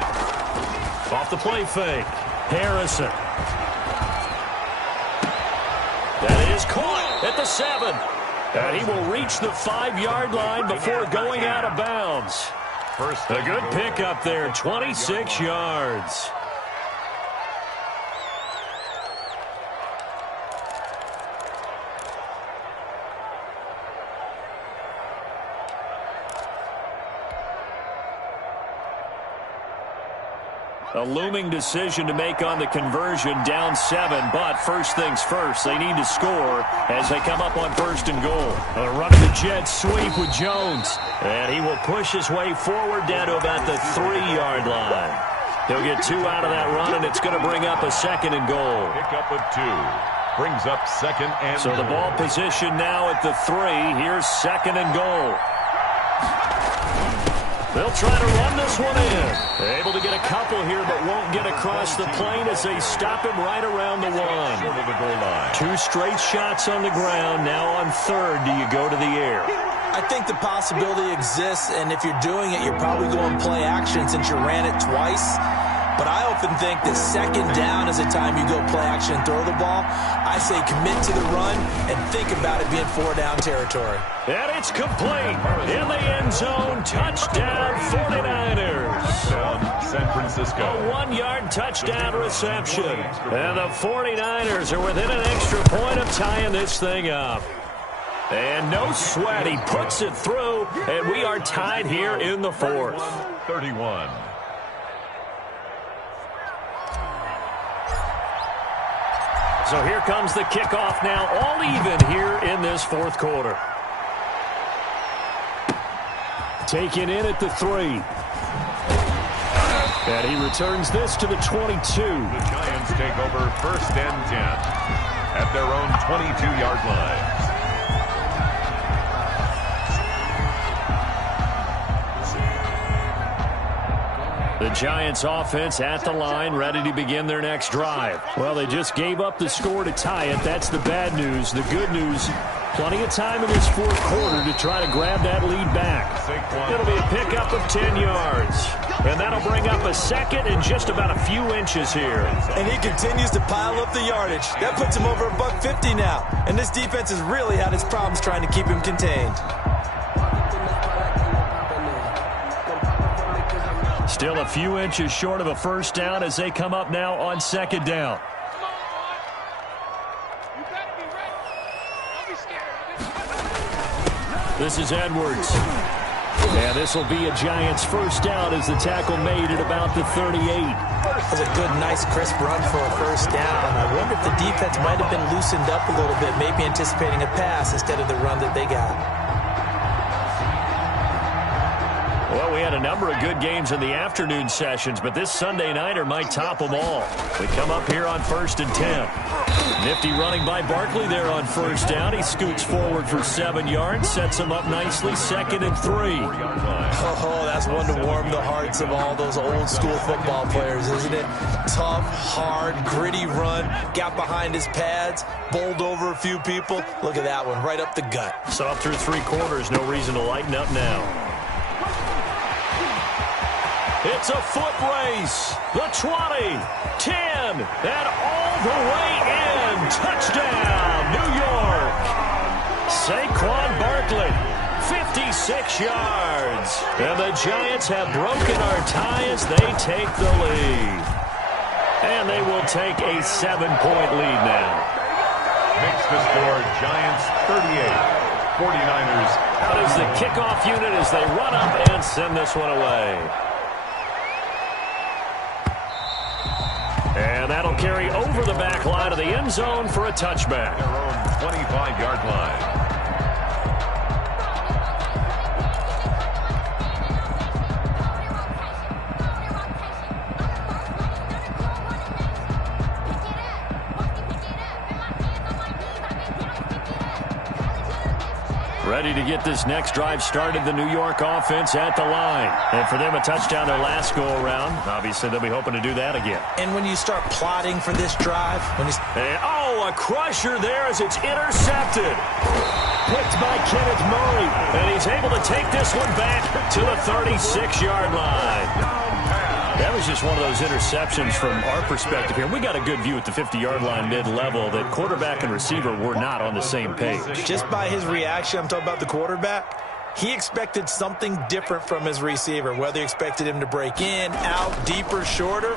Off the play fake. Harrison. That is caught at the 7. And he will reach the 5-yard line before going out of bounds. A good pickup there, 26 yards. A looming decision to make on the conversion, down 7, but first things first, they need to score as they come up on 1st and goal. A run of the jet sweep with Jones, and he will push his way forward down to about the 3-yard line. He'll get 2 out of that run, and it's going to bring up a 2nd and goal. Pickup of 2. Brings up 2nd and so the ball position now at the 3. Here's 2nd and goal. They'll try to run this one in. Able to get a couple here, but won't get across the plane as they stop him right around the 1. Short of the goal line. 2 straight shots on the ground. Now on 3rd, do you go to the air? I think the possibility exists, and if you're doing it, you're probably going play action since you ran it twice. But I often think that 2nd down is the time you go play action and throw the ball. I say commit to the run and think about it being 4-down territory. And it's complete in the end zone. Touchdown, 49ers. San Francisco. A 1-yard touchdown reception. And the 49ers are within an extra point of tying this thing up. And no sweat. He puts it through, and we are tied here in the 4th. 31. So here comes the kickoff now, all even here in this 4th quarter. Taken in at the 3. And he returns this to the 22. The Giants take over 1st and 10 at their own 22-yard line. The Giants offense at the line, ready to begin their next drive. Well, they just gave up the score to tie it. That's the bad news. The good news, plenty of time in this 4th quarter to try to grab that lead back. It'll be a pickup of 10 yards. And that'll bring up a 2nd and just about a few inches here. And he continues to pile up the yardage. That puts him over $150 now. And this defense has really had its problems trying to keep him contained. Still a few inches short of a 1st down as they come up now on 2nd down. This is Edwards. And this will be a Giants 1st down as the tackle made at about the 38. That was a good, nice, crisp run for a 1st down. I wonder if the defense might have been loosened up a little bit, maybe anticipating a pass instead of the run that they got. Well, we had a number of good games in the afternoon sessions, but this Sunday nighter might top them all. We come up here on 1st and 10. Nifty running by Barkley there on 1st down. He scoots forward for 7 yards, sets him up nicely, 2nd and 3. Oh, that's one to warm the hearts of all those old school football players, isn't it? Tough, hard, gritty run, got behind his pads, bowled over a few people. Look at that one, right up the gut. So up through 3 quarters, no reason to lighten up now. It's a foot race. The 20, 10, and all the way in. Touchdown, New York. Saquon Barkley, 56 yards. And the Giants have broken our tie as they take the lead. And they will take a 7-point lead now. Makes the score Giants 38, 49ers. Out is the kickoff unit as they run up and send this one away. And that'll carry over the back line of the end zone for a touchback. Their own 25-yard line. Ready to get this next drive started, the New York offense at the line. And for them, a touchdown their last go-around. Obviously, they'll be hoping to do that again. And when you start plotting for this drive, a crusher there as it's intercepted. Picked by Kenneth Murray. And he's able to take this one back to the 36-yard line. That was just one of those interceptions from our perspective here. We got a good view at the 50-yard line mid-level that quarterback and receiver were not on the same page. Just by his reaction, I'm talking about the quarterback, he expected something different from his receiver. Whether he expected him to break in, out, deeper, shorter,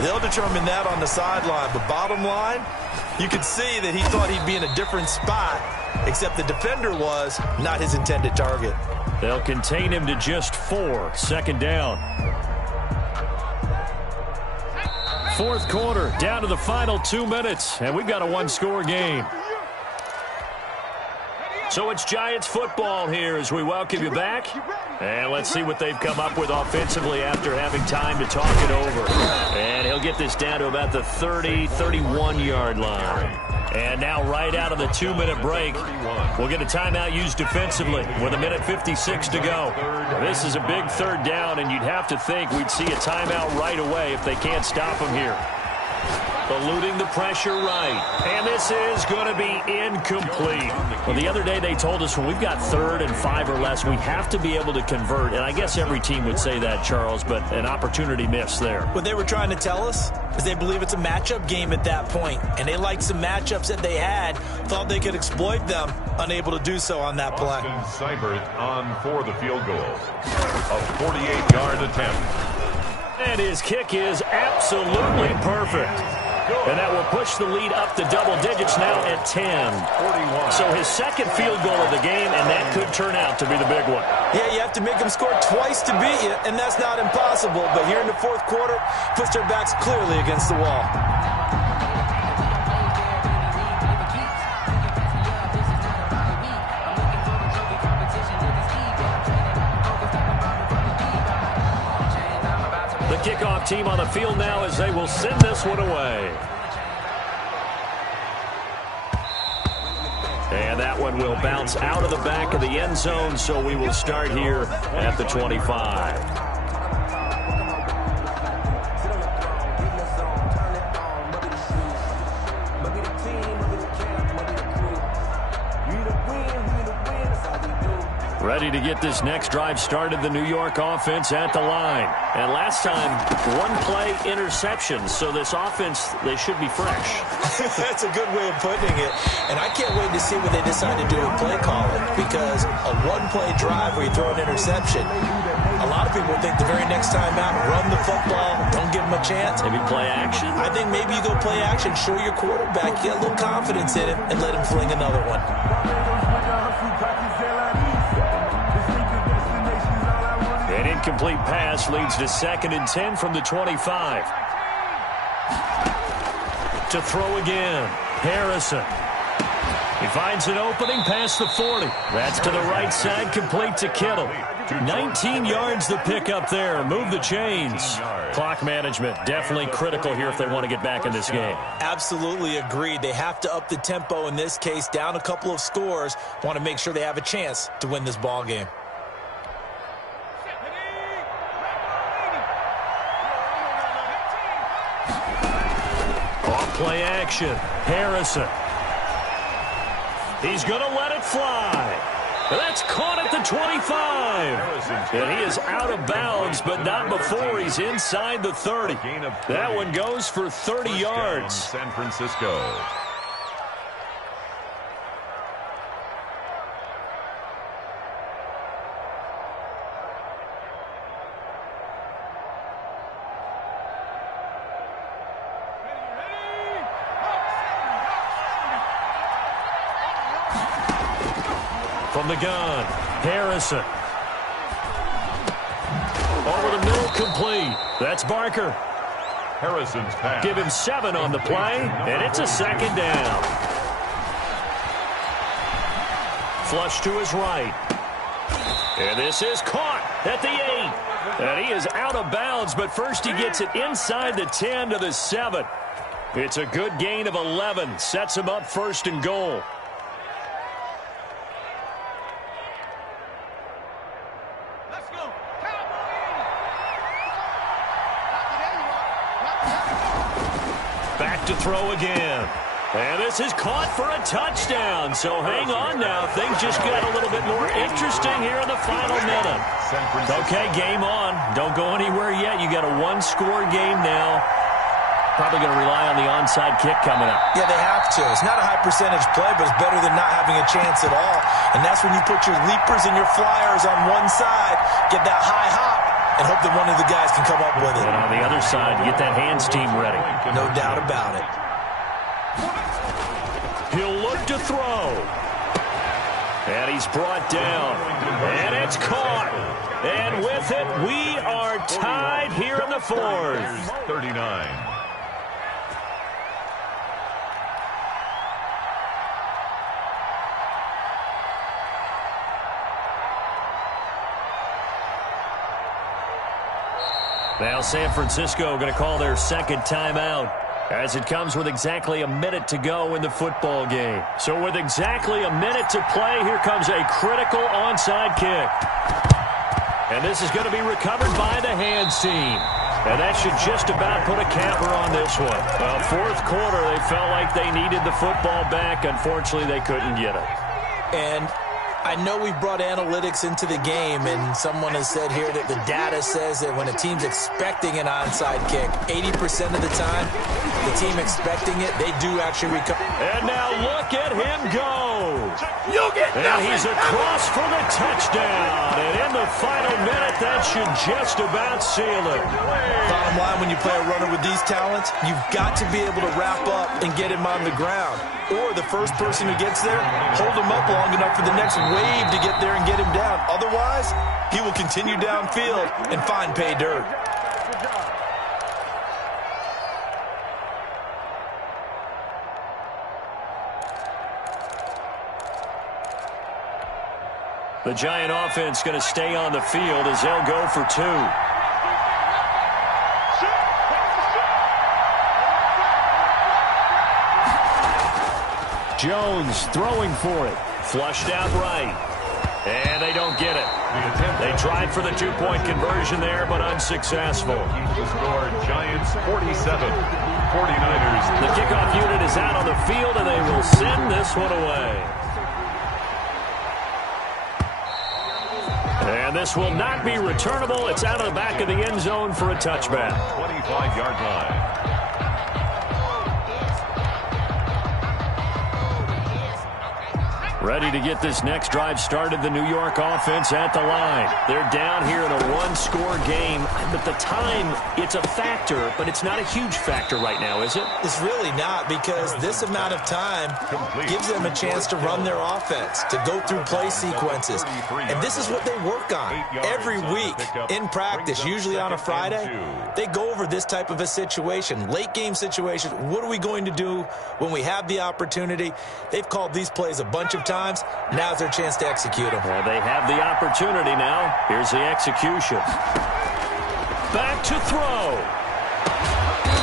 they'll determine that on the sideline. But bottom line, you could see that he thought he'd be in a different spot, except the defender was not his intended target. They'll contain him to just 4. Second down. Fourth quarter, down to the final 2 minutes, and we've got a one-score game. So it's Giants football here as we welcome you back. And let's see what they've come up with offensively after having time to talk it over. And he'll get this down to about the 30, 31-yard line. And now right out of the 2-minute break, we'll get a timeout used defensively with 1:56 to go. This is a big third down, and you'd have to think we'd see a timeout right away if they can't stop him here. Eluding the pressure right. And this is going to be incomplete. Well, the other day they told us when we've got 3rd and 5 or less, we have to be able to convert. And I guess every team would say that, Charles, but an opportunity missed there. What they were trying to tell us is they believe it's a matchup game at that point. And they liked some matchups that they had, thought they could exploit them, unable to do so on that play. Austin Seibert on for the field goal. A 48-yard attempt. And his kick is absolutely perfect. And that will push the lead up to double digits now at 10. 41. So his second field goal of the game, and that could turn out to be the big one. Yeah, you have to make them score twice to beat you, and that's not impossible. But here in the fourth quarter, puts their backs clearly against the wall. Kickoff team on the field now as they will send this one away. And that one will bounce out of the back of the end zone, so we will start here at the 25. Ready to get this next drive started, the New York offense at the line. And last time, one-play interception, so this offense, they should be fresh. That's a good way of putting it. And I can't wait to see what they decide to do with play calling, because a one-play drive where you throw an interception, a lot of people think the very next time out, run the football, don't give them a chance. Maybe play action? I think maybe you go play action, show your quarterback, get a little confidence in him, and let him fling another one. An incomplete pass leads to 2nd and 10 from the 25. To throw again, Harrison. He finds an opening past the 40. That's to the right side, complete to Kittle. 19 yards to pick up there. Move the chains. Clock management definitely critical here if they want to get back in this game. Absolutely agreed. They have to up the tempo in this case, down a couple of scores. Want to make sure they have a chance to win this ball game. Play action. Harrison. He's going to let it fly. That's caught at the 25. And he is out of bounds, but not before he's inside the 30. That one goes for 30 yards. San Francisco. From the gun, Harrison. Over the middle, complete. That's Barker. Harrison's pass. Give him 7 on the play, and it's a 2nd down. Flush to his right. And this is caught at the 8. And he is out of bounds, but first he gets it inside the 10 to the 7. It's a good gain of 11. Sets him up 1st and goal. Back to throw again. And this is caught for a touchdown. So hang on now. Things just got a little bit more interesting here in the final minute. Okay, game on. Don't go anywhere yet. You got a one-score game now. Probably going to rely on the onside kick coming up. Yeah, they have to. It's not a high-percentage play, but it's better than not having a chance at all. And that's when you put your leapers and your flyers on one side, get that high hop, and hope that one of the guys can come up with it. And on the other side, get that hands team ready. No doubt about it. He'll look to throw. And he's brought down. And it's caught. And with it, we are tied here in the fourth. 39. Now San Francisco going to call their second timeout as it comes with exactly a minute to go in the football game. So with exactly a minute to play, here comes a critical onside kick. And this is going to be recovered by the hands team. And that should just about put a capper on this one. Well, fourth quarter, they felt like they needed the football back. Unfortunately, they couldn't get it. And I know we brought analytics into the game, and someone has said here that the data says that when a team's expecting an onside kick, 80% of the time, the team expecting it, they do actually recover. And now look at him go. And he's across for the touchdown. And in the final minute, that should just about seal it. Bottom line, when you play a runner with these talents, you've got to be able to wrap up and get him on the ground. Or the first person who gets there, hold him up long enough for the next wave to get there and get him down. Otherwise, he will continue downfield and find pay dirt. The Giant offense going to stay on the field as they'll go for two. Jones throwing for it. Flushed out right. And they don't get it. They tried for the two-point conversion there, but unsuccessful. Keeps the score, Giants 47, 49ers. The kickoff unit is out on the field, and they will send this one away. And this will not be returnable. It's out of the back of the end zone for a touchback. 25-yard line. Ready to get this next drive started, the New York offense at the line. They're down here in a one-score game, but the time, it's a factor, but it's not a huge factor right now, is it? It's really not, because this amount of time gives them a chance to run their offense, to go through play sequences. And this is what they work on every week in practice, usually on a Friday. They go over this type of a situation, late-game situation. What are we going to do when we have the opportunity? They've called these plays a bunch of times. Now's their chance to execute them. Well, they have the opportunity now. Here's the execution. Back to throw.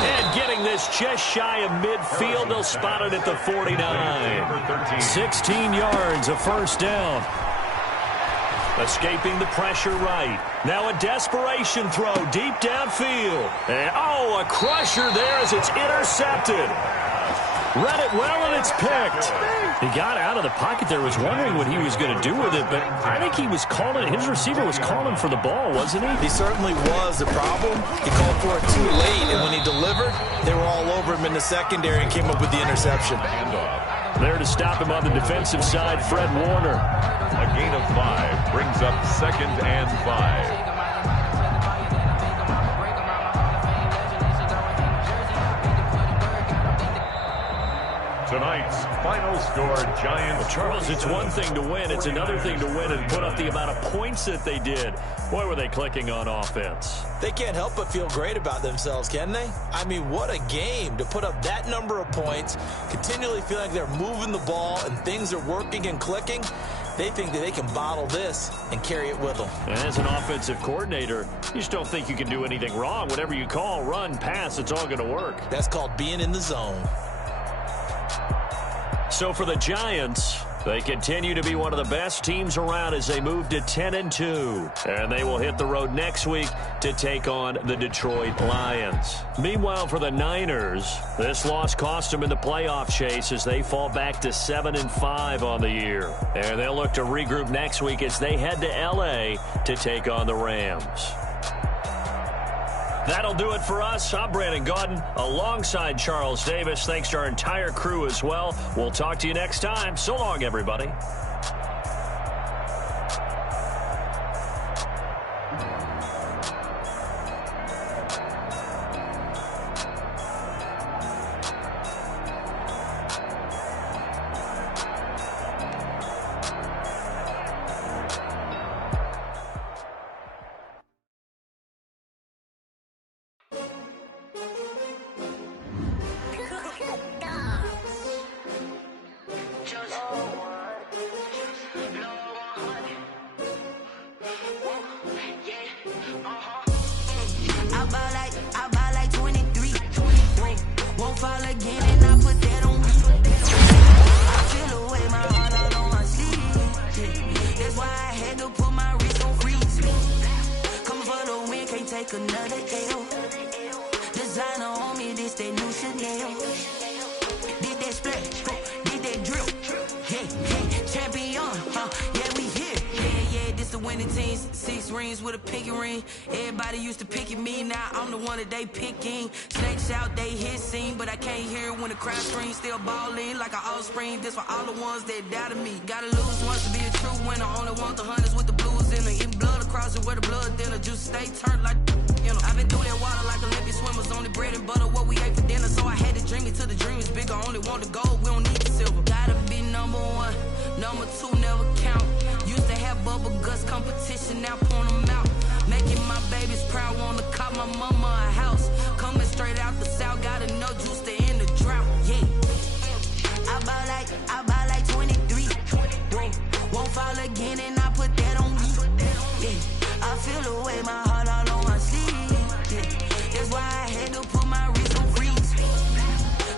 And getting this just shy of midfield. They'll spot it at the 49. 16 yards, a first down. Escaping the pressure right. Now a desperation throw deep downfield. And, a crusher there as it's intercepted. Read it well, and it's picked. He got out of the pocket there, was wondering what he was going to do with it, but I think he was calling, his receiver was calling for the ball, wasn't he? He certainly was. The problem, he called for it too late, and when he delivered, they were all over him in the secondary and came up with the interception. There to stop him on the defensive side, Fred Warner. A gain of 5 brings up 2nd and 5. Tonight's final score, Giants. Well, Charles, it's one thing to win. It's another thing to win and put up the amount of points that they did. Boy, were they clicking on offense. They can't help but feel great about themselves, can they? I mean, what a game to put up that number of points, continually feel like they're moving the ball and things are working and clicking. They think that they can bottle this and carry it with them. And as an offensive coordinator, you just don't think you can do anything wrong. Whatever you call, run, pass, it's all going to work. That's called being in the zone. So for the Giants, They continue to be one of the best teams around as they move to 10-2. And they will hit the road next week to take on the Detroit Lions. Meanwhile, for the Niners, this loss cost them in the playoff chase as they fall back to 7-5 on the year. And they'll look to regroup next week as they head to L.A. to take on the Rams. That'll do it for us. I'm Brandon Gaudin alongside Charles Davis. Thanks to our entire crew as well. We'll talk to you next time. So long, everybody. They picking, snakes out, they hissing, but I can't hear it when the crowd screams. Still balling like an offspring. This for all the ones that doubted me. Gotta lose once to be a true winner. Only want the hunters with the blues in it. Eating blood across it where the blood dinner. Juice stay turned like, you know. I've been through that water like Olympic swimmers. Only bread and butter what we ate for dinner. So I had to dream it till the dream is bigger. Only want the gold, we don't need the silver. Gotta be number one, number two never count. Used to have bubble guts competition, now point them out. Making my babies proud, wanna call my mama a house. Coming straight out the south, gotta know juice to end the drought, yeah. I buy like 23. Won't fall again and I put that on me, yeah. I feel the way, my heart all on my sleeve, yeah. That's why I had to put my wrist on freeze.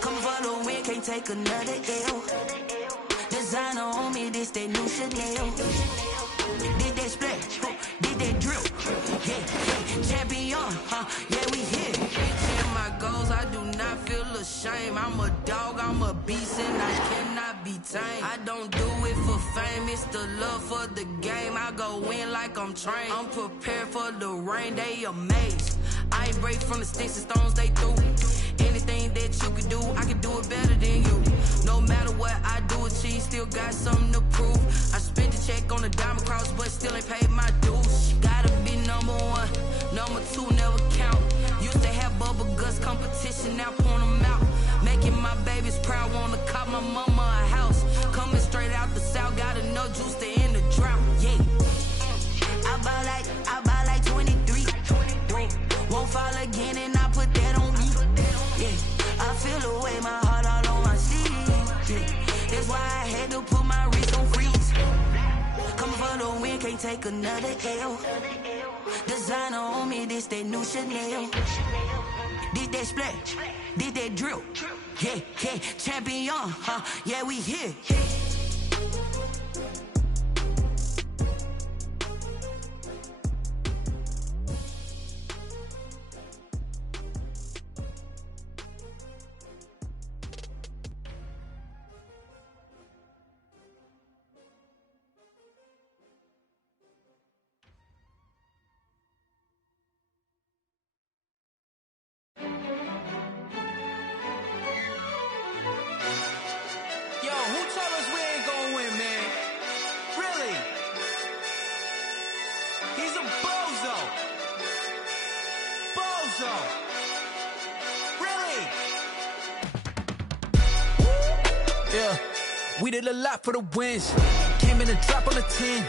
Coming for the win, can't take another L. Designer on me, this that new Chanel. Did that splash, did that drill, yeah. Champion, yeah, we here. In my goals, I do not feel ashamed. I'm a dog, I'm a beast, and I cannot be tamed. I don't do it for fame, it's the love for the game. I go in like I'm trained. I'm prepared for the rain, they amazed. I ain't break from the sticks and stones they threw. Anything that you can do, I can do it better than you. No matter what I do, achieve, still got something to prove. I spent the check on the diamond cross, but still ain't paid my dues. Gotta be number one, number two never count. Used to have bubble guts competition, now point them out. Making my babies proud, wanna call my mama a house. Coming straight out the south, gotta know juice to end the drought, yeah. I buy like 23. Won't fall again and I put that on me, yeah. I feel the way, my heart all on my sleeve, yeah. That's why I had to put my wrist on freeze. Coming for the win, can't take another L. Designer on me, this that new Chanel. Did that splash, did that drill, yeah, yeah. Champion, yeah, we here. We did a lot for the wins. Came in a drop on the 10.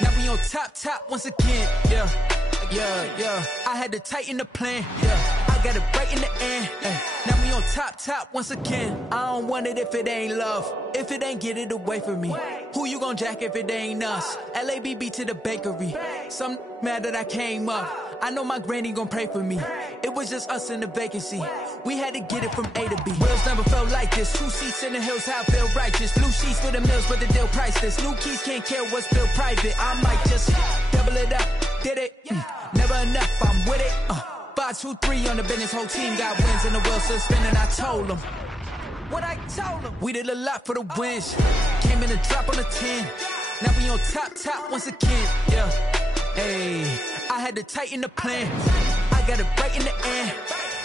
Now we on top once again. Yeah. I had to tighten the plan. Yeah. I got it right in the end. Now we on top once again. I don't want it if it ain't love. If it ain't, get it away from me. Who you gon' jack if it ain't us? LABB to the bakery. Some mad that I came up. I know my granny gon' pray for me. It was just us in the vacancy. We had to get it from A to B. Wheels never felt like this. 2 seats in the hills, how I feel righteous. Blue sheets for the mills, but the deal priceless. New keys can't care what's built private. I might just double it up. Did it? Never enough, I'm with it. 5, 2, 3 on the business. Whole team got wins and the wheels still spinning. I told them what I told them. We did a lot for the wins. Came in a drop on the 10. Now we on top once again. Yeah. Hey, I had to tighten the plan. I got it right in the end.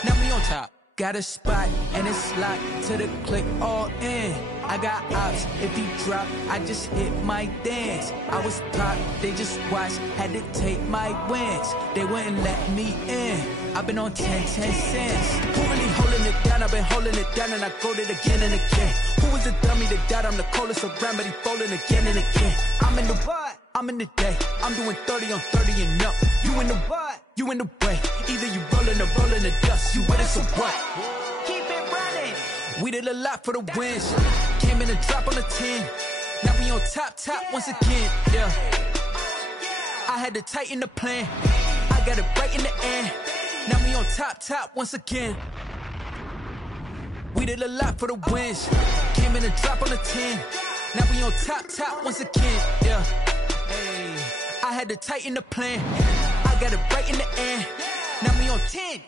Now we on top. Got a spot and it's locked to the click all in. I got ops, if he drop, I just hit my dance. I was top, they just watched, had to take my wins. They wouldn't let me in. I've been on 10 cents. Who really holding it down? I've been holding it down and I go it again and again. Who was the dummy that died? I'm the coldest around, but he folding again and again. I'm in the what? I'm in the day. I'm doing 30 on 30 and up. You in the what? You in the way. Either you rolling or rolling the dust. You with it, so what? Keep it running. We did a lot for the wins. Came in a drop on the 10. Now we on top once again. Yeah. I had to tighten the plan. I got it right in the end. Now we on top once again. We did a lot for the wins. Came in a drop on the 10. Now we on top once again. Yeah. Hey, I had to tighten the plan. I got it right in the end. Now we on 10.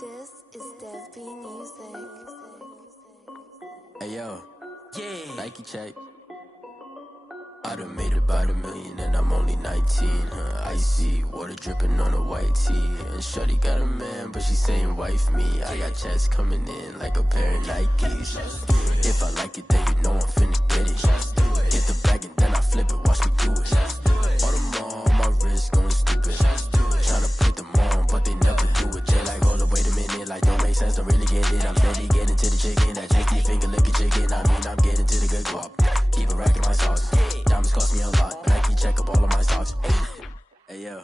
This is Dev B Music. Hey yo, Yeah. Nike check. I done made about $1 million and I'm only 19. Icy water dripping on a white tee. And shorty got a man, but she saying wife me. I got checks coming in like a pair of Nikes. If I like it, then you know I'm finna get it. Get the bag and then I flip it, watch me do it. All them on my wrist going stupid. Tryna put them on, but they never do it. They like, hold up, wait a minute, like don't make sense, don't really get it. I'm steady getting to the chicken, that tricky finger licking chicken. I mean, I'm getting to the good guap. Keep a rack in my socks. Diamonds cost me a lot. Nike check up all of my stocks. Hey yo,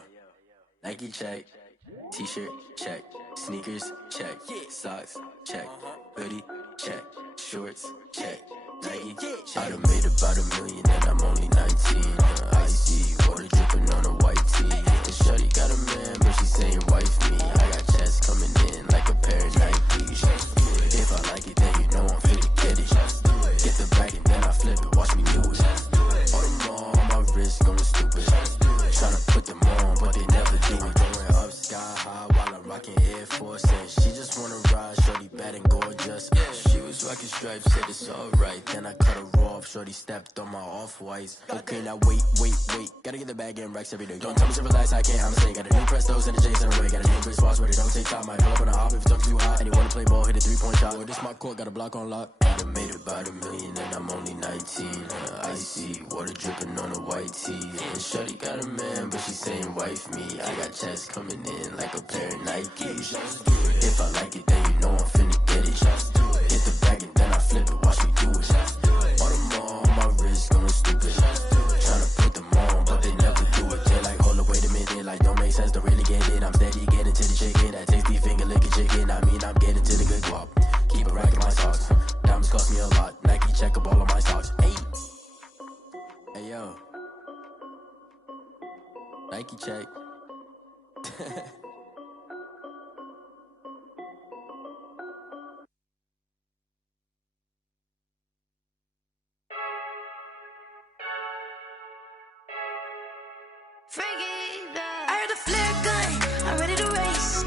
Nike check. T-shirt check. Sneakers check. Socks check. Hoodie check. Shorts check. Nike I done made about $1 million and I'm only 19. Icy water dripping on a white tee. And shorty got a man, but she saying wife me. I got checks coming in like a pair of Nikes. If I like it, then you know I'm finna get it. Get the bag and then I flip it, watch me do it. All them on my wrist going stupid. Tryna put them on, but they never do it. Going up sky high while I'm rocking Air Force. And she just wanna ride, shorty bad and gorgeous. She was rocking stripes, said it's alright. Then I cut her off, shorty stepped on my off-whites. Okay, now wait. Gotta get the bag and racks every day. Don't tell me to relax, I can't, I'm saying. Got a new Prestos and a J's in a way. Got a new Chris Foss, but it don't take time. Might pull up on a hop if it talks too hot. And you wanna play ball, hit a 3-point shot. Or this my court, got a block on lock. I done made about $1 million and I'm only 19. Icy water dripping on a white tee. And shorty got a man, but she saying wife me. I got checks coming in like a pair of Nikes. If I like it, then you know I'm finna get it. Hit the bag and then I flip it, watch me do it. All them on my wrist going stupid. Tryna put them on, but they never do it. They like, hold up, wait a minute, like don't make sense, don't really get it. I'm steady getting to the chicken, that tasty finger licking chicken. I mean, I'm getting to the good guap. Keep a rack in my socks. Diamonds cost me a lot. Nike check up all of my stocks. Hey yo, Nike check. I heard the flare gun, I'm ready to race.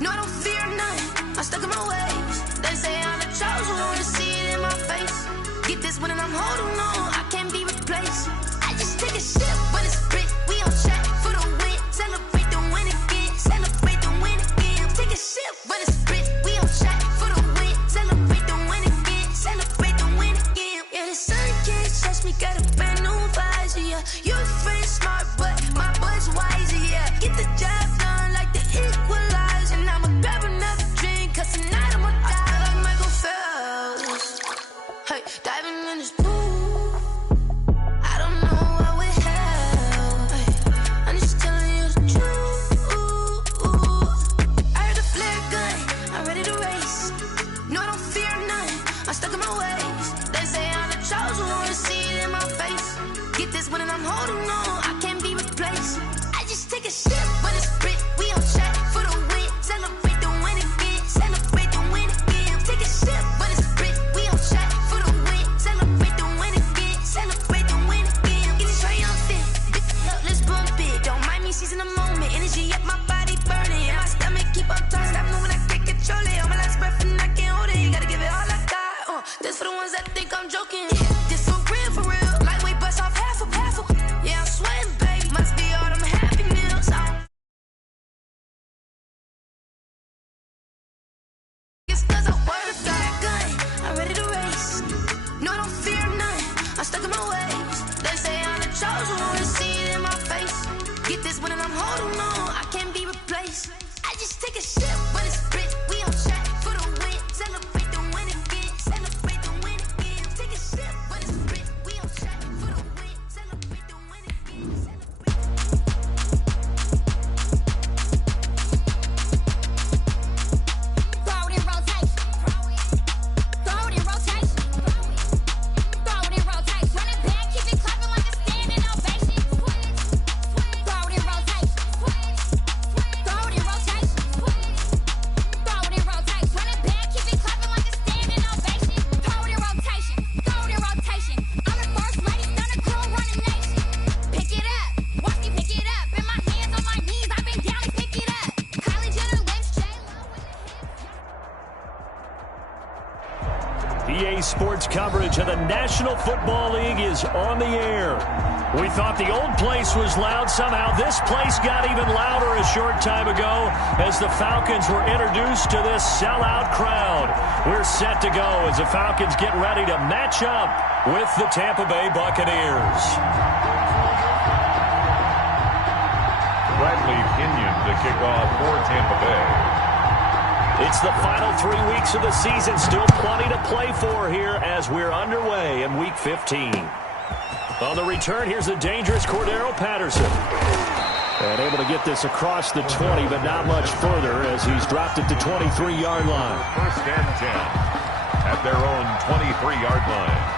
No, I don't fear none, I'm stuck in my ways. They say I'm the chosen one, to see it in my face. Get this one and I'm holding on, I can't be replaced. I just take a sip when it's split, we on track for the win. Celebrate the win again, celebrate the win again. Take a sip when it's split, we on track for the win. Celebrate the win again, celebrate the win again. Yeah, the sun can't touch me, got a brand new visor. Yeah, you're friend smart, but my boy's wise. Riding in this booth, I don't know what we have. I'm just telling you the truth. I heard the flare gun, I'm ready to race. No, I don't fear nothing, I'm stuck in my ways. They say I'm the chosen one, see it in my face. Get this one and I'm holding on, I can't be replaced. I just take a sip, but it's Brit, we on track for the win. Celebrate the win again, celebrate the win again. Take a sip, but it's Brit, we on track for the win. Celebrate the win again, celebrate the win again. Get it triumphant, let's bump it. Don't mind me seizing the moment, energy up my body burning. And my stomach keep up tight, stop moving, I can't control it. On my last breath and I can't hold it, you gotta give it all I got. This for the ones that think I'm joking. This for real, lightweight bust off half a. Yeah, I'm sweating, baby, must be all them happy meals. It's cause I word a flat gun, I'm ready to race. No, I don't fear nothing, I'm stuck in my ways. They say I'm the chosen one, see it in my face. Get this one and I'm holding on, I can't be replaced. I just take a sip, but it's Brit, we on track for the win. Celebrate the win again, celebrate the win again. Take a sip, but it's Brit, we on track for the win. Celebrate the win again, Throw it in rotation. Throw it in rotation. Throw it in rotation. Run it back, keep it clapping like a standing ovation. Throw it in rotation. Throw it in rotation. Throw it in rotation. Run it back, keep it clapping like a standing ovation. Throw it in rotation. Throw it in rotation. I'm the first lady, stunner crew, running nation. Pick it up, watch me pick it up. In my hands on my knees, I've been down to pick it up. Kylie Jenner lips, EA Sports coverage of the National Football League is on the air. We thought the old place was loud. Somehow this place got even louder a short time ago as the Falcons were introduced to this sellout crowd. We're set to go as the Falcons get ready to match up with the Tampa Bay Buccaneers. Bradley Pinion to kick off for Tampa Bay. It's the final 3 weeks of the season. Still plenty to play for here as we're underway in Week 15. On the return, here's the dangerous Cordero Patterson. And able to get this across the 20, but not much further as he's dropped it to 23-yard line. First and 10 at their own 23-yard line.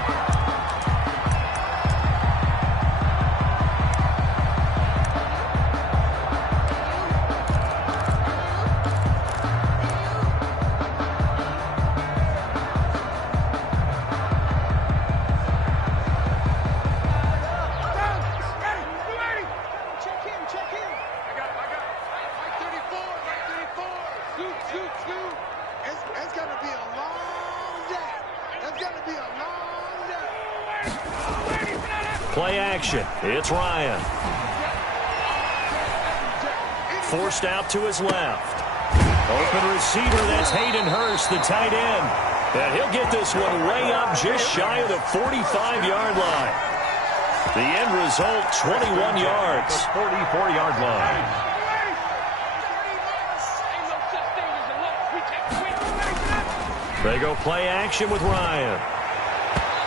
Play action. It's Ryan. Forced out to his left. Open receiver, that's Hayden Hurst, the tight end. And he'll get this one way up just shy of the 45-yard line. The end result, 21 yards. 44-yard line. They go play action with Ryan.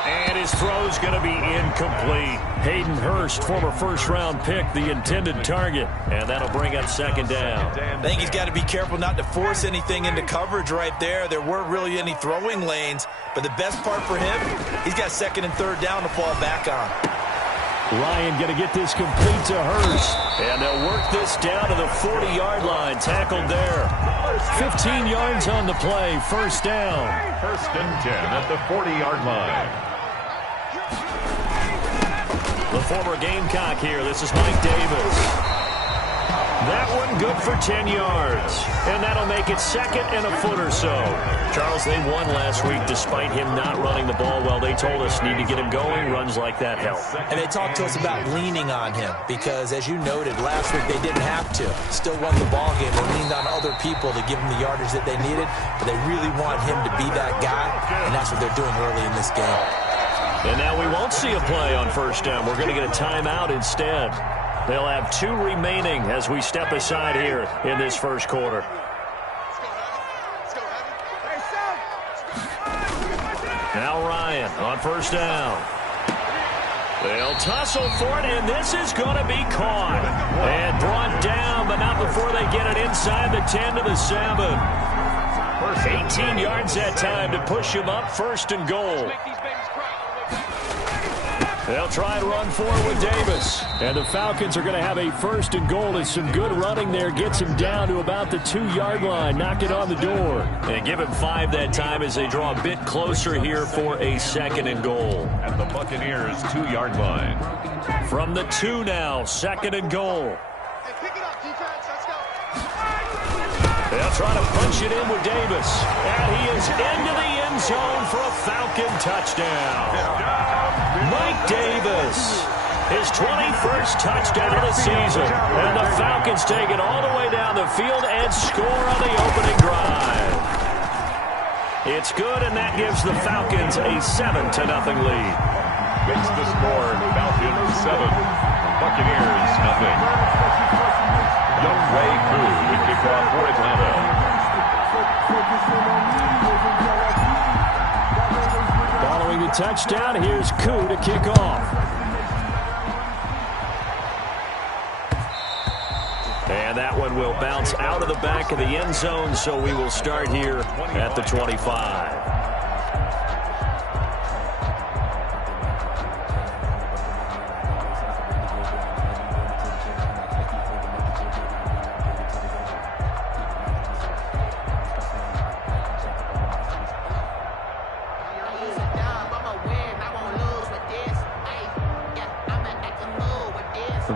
And his throw's going to be incomplete. Hayden Hurst, former first-round pick, the intended target. And that'll bring up second down. I think he's got to be careful not to force anything into coverage right there. There weren't really any throwing lanes. But the best part for him, he's got second and third down to fall back on. Ryan going to get this complete to Hurst. And they'll work this down to the 40-yard line. Tackled there. 15 yards on the play. First down. First and 10 at the 40-yard line. The former Gamecock here. This is Mike Davis. That one good for 10 yards. And that'll make it second and a foot or so. Charles, they won last week despite him not running the ball well. They told us need to get him going. Runs like that help. And they talked to us about leaning on him because, as you noted, last week they didn't have to. Still won the ball game. They leaned on other people to give them the yardage that they needed. But they really want him to be that guy. And that's what they're doing early in this game. And now we won't see a play on first down. We're going to get a timeout instead. They'll have 2 remaining as we step aside here in this first quarter. Now Ryan. On first down. They'll tussle for it, and this is going to be caught. And brought down, but not before they get it inside the 10 to the 7. 18 yards that time to push him up, first and goal. They'll try and run forward with Davis. And the Falcons are going to have a first and goal. As some good running there gets him down to about the 2-yard line. Knock it on the door. And give him 5 that time as they draw a bit closer here for a second and goal. At the Buccaneers' 2-yard line. From the 2 now, second and goal. Hey, pick it up, defense. Let's go. They'll try to punch it in with Davis. And he is into the end zone for a Falcon touchdown. Mike Davis, his 21st touchdown of the season. And the Falcons take it all the way down the field and score on the opening drive. It's good, and that gives the Falcons a 7-0 lead. Makes the score Falcons 7, Buccaneers nothing. Young Ray Koo with kickoff for Atlanta. Following the touchdown, here's Koo to kick off. And that one will bounce out of the back of the end zone, so we will start here at the 25.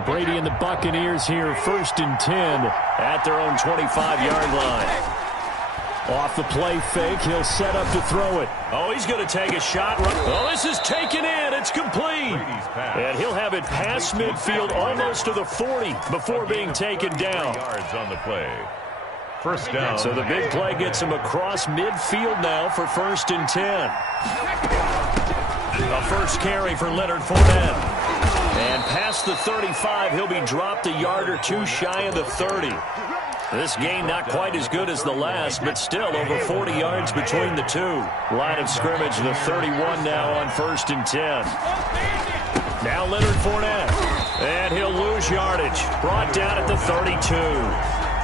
Brady and the Buccaneers here, first and 10 at their own 25-yard line. Off the play fake, he'll set up to throw it. Oh, he's going to take a shot. Oh, this is taken in. It's complete. And he'll have it past midfield almost to the 40 before being taken down. Yards on the play. First down. So the big play gets him across midfield now for first and 10. A first carry for Leonard Fournette. And past the 35, he'll be dropped a yard or two shy of the 30. This game not quite as good as the last, but still over 40 yards between the two. Line of scrimmage, the 31 now on first and 10. Now Leonard Fournette. And he'll lose yardage. Brought down at the 32.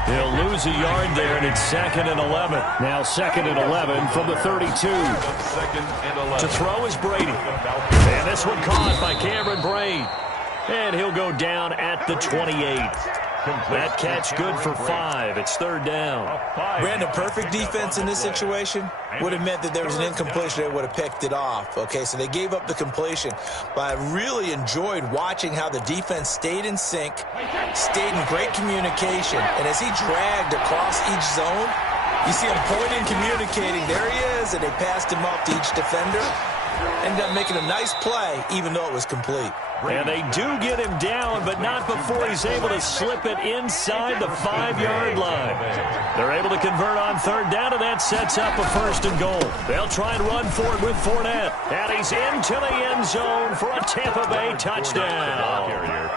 He'll lose a yard there, and it's second and 11. Now second and 11 from the 32. Second and 11. To throw is Brady. And this one caught by Cameron Braid. And he'll go down at the 28. That catch good for 5. It's third down. Brandon, perfect defense in this situation would have meant that there was an incompletion. They would have picked it off. Okay, so they gave up the completion. But I really enjoyed watching how the defense stayed in sync, stayed in great communication. And as he dragged across each zone, you see him pointing, communicating. There he is, and they passed him up to each defender. Ended up making a nice play, even though it was complete. And they do get him down, but not before he's able to slip it inside the 5-yard line. They're able to convert on third down, and that sets up a first and goal. They'll try and run for it with Fournette. And he's into the end zone for a Tampa Bay touchdown.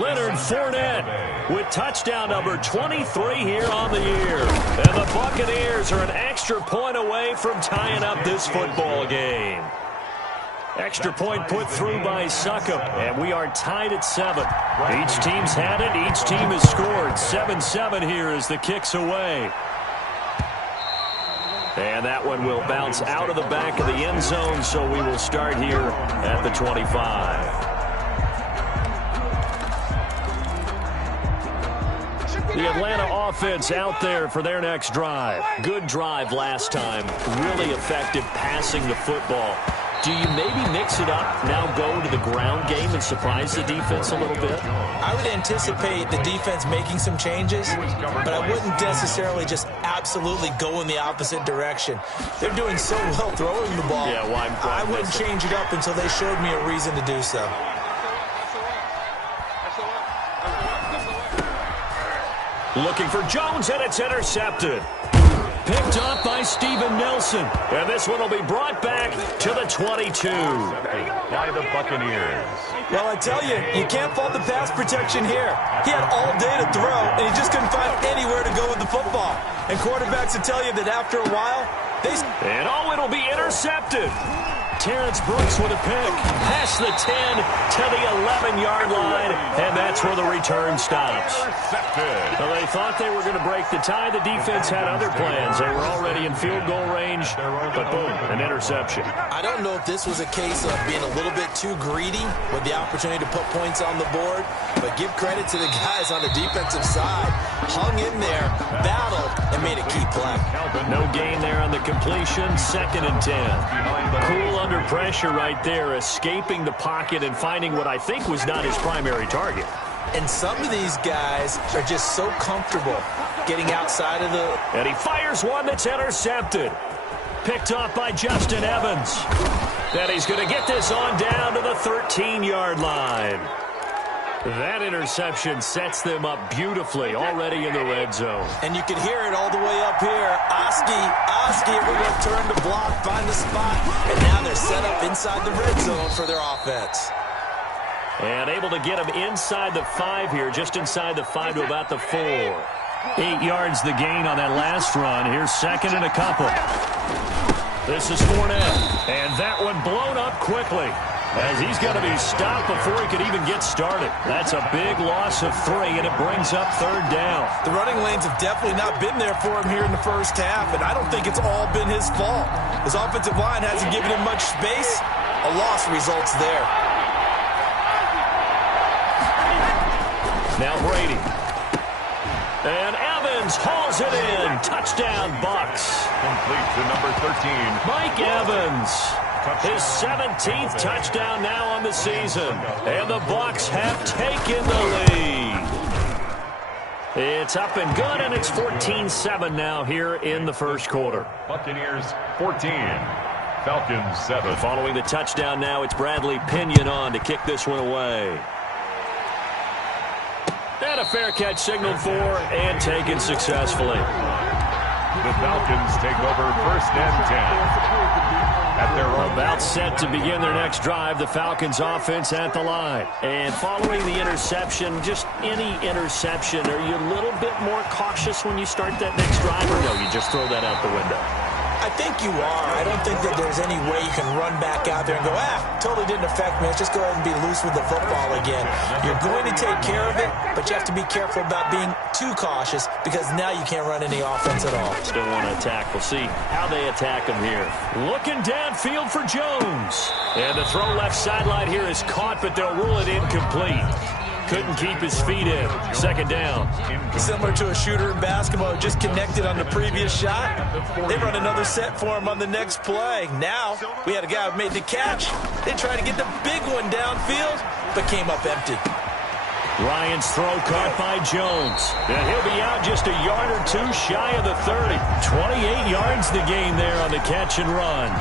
Leonard Fournette with touchdown number 23 here on the year. And the Buccaneers are an extra point away from tying up this football game. Extra point put through by Succop, and we are tied at 7. Each team's had it. Each team has scored. 7-7 here as the kick's away. And that one will bounce out of the back of the end zone, so we will start here at the 25. The Atlanta offense out there for their next drive. Good drive last time. Really effective passing the football. Do you maybe mix it up, now go to the ground game and surprise the defense a little bit? I would anticipate the defense making some changes, but I wouldn't necessarily just absolutely go in the opposite direction. They're doing so well throwing the ball. Yeah, why I wouldn't change it up until they showed me a reason to do so. Looking for Jones, and it's intercepted. Picked up by Steven Nelson. And this one will be brought back to the 22. By the Buccaneers. Well, I tell you, you can't fault the pass protection here. He had all day to throw, and he just couldn't find anywhere to go with the football. And quarterbacks will tell you that after a while, And it'll be intercepted. Terrence Brooks with a pick. Past the 10 to the 11-yard line, and that's where the return stops. Well, they thought they were going to break the tie. The defense had other plans. They were already in field goal range, but boom, an interception. I don't know if this was a case of being a little bit too greedy with the opportunity to put points on the board, but give credit to the guys on the defensive side. Hung in there, battled, and made a key play. No gain there on the completion, 2nd and 10. Cool under pressure right there, escaping the pocket and finding what I think was not his primary target. And some of these guys are just so comfortable getting outside of the... And he fires one that's intercepted. Picked off by Justin Evans. Then he's going to get this on down to the 13-yard line. That interception sets them up beautifully already in the red zone. And you can hear it all the way up here. Oski, everyone turned to block, find the spot, and now they're set up inside the red zone for their offense. And able to get him inside the 5 here, just inside the 5 to about the 4. 8 yards the gain on that last run. Here's 2nd and a couple. This is Fournette, and that one blown up quickly, as he's going to be stopped before he could even get started. That's a big loss of 3, and it brings up 3rd down. The running lanes have definitely not been there for him here in the first half, and I don't think it's all been his fault. His offensive line hasn't given him much space. A loss results there. Now Brady. And Evans hauls it in. Touchdown, Bucs. Complete to number 13. Mike Evans. His 17th touchdown now on the season. And the Bucs have taken the lead. It's up and good, and it's 14-7 now here in the first quarter. Buccaneers 14. Falcons 7. Following the touchdown now, it's Bradley Pinion on to kick this one away. And a fair catch signaled for and taken successfully. The Falcons take over 1st and 10. At their own. About set to begin their next drive, the Falcons offense at the line. And following the interception, just any interception, are you a little bit more cautious when you start that next drive, or no, you just throw that out the window? I think you are. I don't think that there's any way you can run back out there and go, totally didn't affect me. Let's just go ahead and be loose with the football again. You're going to take care of it, but you have to be careful about being too cautious, because now you can't run any offense at all. Still want to attack. We'll see how they attack him here. Looking downfield for Jones. And the throw left sideline here is caught, but they'll rule it incomplete. Couldn't keep his feet in. 2nd down. Similar to a shooter in basketball who just connected on the previous shot. They run another set for him on the next play. Now, we had a guy who made the catch. They tried to get the big one downfield, but came up empty. Ryan's throw caught by Jones. And he'll be out just a yard or 2 shy of the 30. 28 yards the gain there on the catch and run.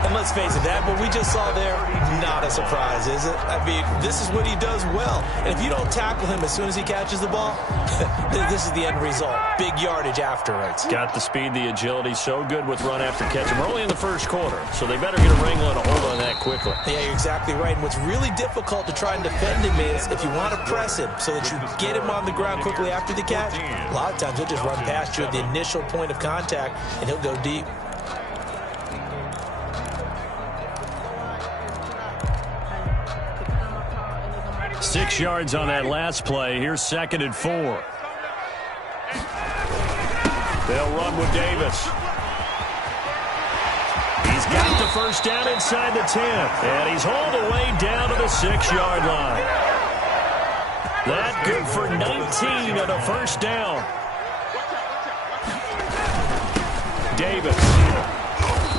And let's face it, that what we just saw there, not a surprise, is it? I mean, this is what he does well. And if you don't tackle him as soon as he catches the ball, this is the end result. Big yardage afterwards. Got the speed, the agility, so good with run after catch. We're only in the first quarter, so they better get a wrangle and a hold on that quickly. Yeah, you're exactly right. And what's really difficult to try and defend him is if you want to press him so that you get him on the ground quickly after the catch, a lot of times he'll just run past you at the initial point of contact, and he'll go deep. Six yards on that last play. Here's 2nd and 4. They'll run with Davis. He's got the first down inside the 10. And he's hauled away down to the 6-yard line. That good for 19 on a first down. Davis.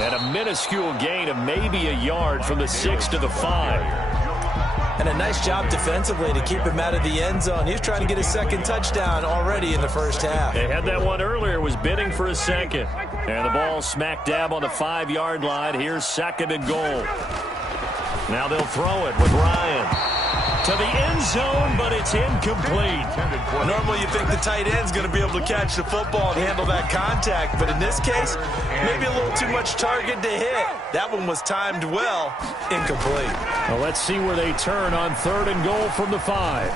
And a minuscule gain of maybe a yard from the 6 to the 5. And a nice job defensively to keep him out of the end zone. He was trying to get his 2nd touchdown already in the first half. They had that one earlier, was bidding for a 2nd. And the ball smack dab on the 5-yard line. Here's 2nd and goal. Now they'll throw it with Ryan. To the end zone, but it's incomplete. Normally you think the tight end's going to be able to catch the football and handle that contact. But in this case, maybe a little too much target to hit. That one was timed well. Incomplete. Well, let's see where they turn on 3rd and goal from the 5.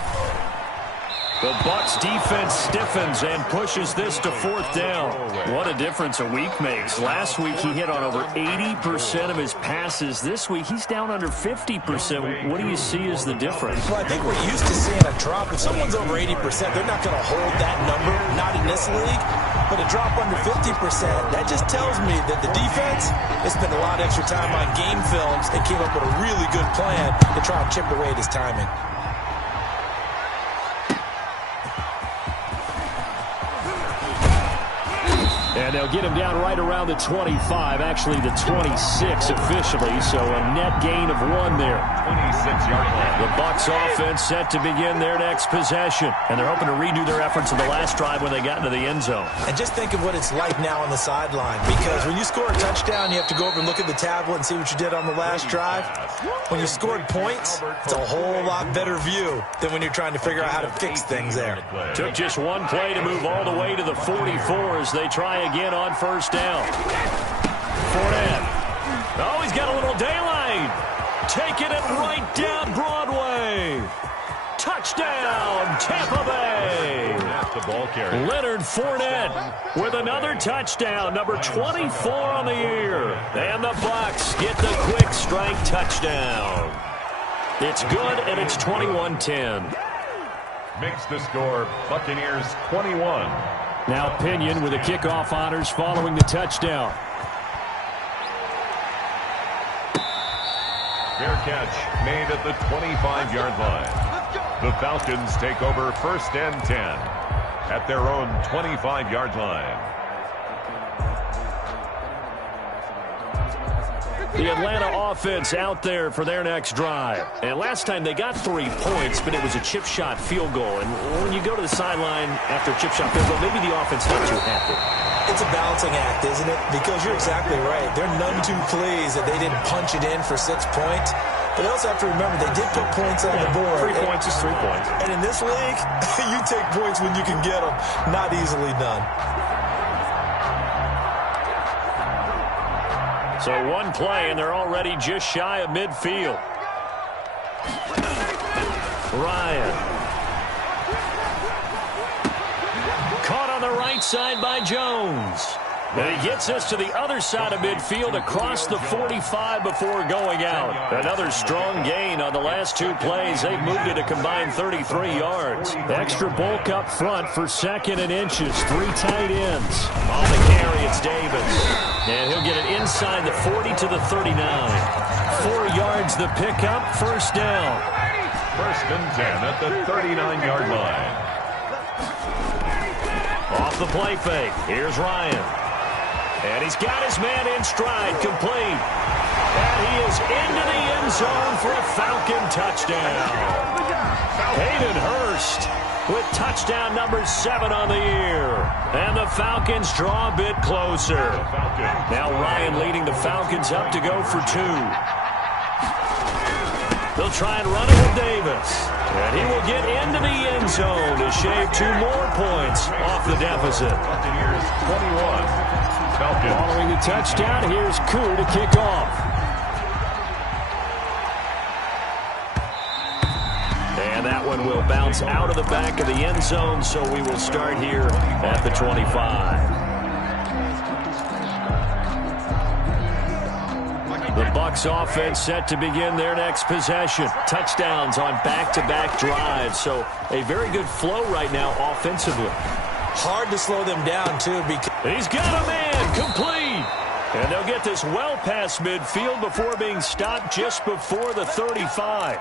The Bucs defense stiffens and pushes this to 4th down. What a difference a week makes. Last week he hit on over 80% of his passes. This week he's down under 50%. What do you see as the difference? Well, I think we're used to seeing a drop. If someone's over 80%, they're not going to hold that number, not in this league. But a drop under 50%, that just tells me that the defense has spent a lot of extra time on game films and came up with a really good plan to try and chip away at his timing. And they'll get him down right around the 25, actually the 26 officially, so a net gain of 1 there. 26-yard line. The Bucs offense set to begin their next possession, and they're hoping to redo their efforts in the last drive when they got into the end zone. And just think of what it's like now on the sideline, because when you score a touchdown, you have to go over and look at the tablet and see what you did on the last drive. When you scored points, it's a whole lot better view than when you're trying to figure out how to fix things there. Took just 1 play to move all the way to the 44 as they try again on 1st down. Fournette. Oh, he's got a little daylight. Taking it right down Broadway. Touchdown, Tampa Bay. The ball carrier. Leonard Fournette with another touchdown, number 24 on the year. And the Bucs get the quick strike touchdown. It's good, and it's 21-10. Makes the score Buccaneers 21. Now Pinion with the kickoff honors following the touchdown. Fair catch made at the 25-yard line. The Falcons take over 1st and 10 at their own 25-yard line. The Atlanta offense out there for their next drive. And last time they got 3 points, but it was a chip shot field goal. And when you go to the sideline after a chip shot field goal, maybe the offense not too happy. It's a balancing act, isn't it? Because you're exactly right. They're none too pleased that they didn't punch it in for 6 points. But they also have to remember they did put points on the board. 3 points is 3 points. And in this league, you take points when you can get them. Not easily done. So 1 play, and they're already just shy of midfield. Ryan. Caught on the right side by Jones. And he gets us to the other side of midfield across the 45 before going out. Another strong gain on the last 2 plays. They've moved it a combined 33 yards. Extra bulk up front for 2nd and inches. 3 tight ends. On the carry, it's Davis. And he'll get it inside the 40 to the 39. 4 yards the pickup, 1st down. 1st and 10 at the 39-yard line. Off the play fake. Here's Ryan. And he's got his man in stride, complete. And he is into the end zone for a Falcon touchdown. Hayden Hurst with touchdown number 7 on the year. And the Falcons draw a bit closer. Now Ryan leading the Falcons up to go for 2. They'll try and run it with Davis. And he will get into the end zone to shave 2 more points off the deficit. Buccaneers 21. Falcons. Following the touchdown, here's Koo to kick off. And that one will bounce out of the back of the end zone, so we will start here at the 25. The Bucs offense set to begin their next possession. Touchdowns on back-to-back drives, so a very good flow right now offensively. Hard to slow them down, too, because he's got a man complete. And they'll get this well past midfield before being stopped just before the 35.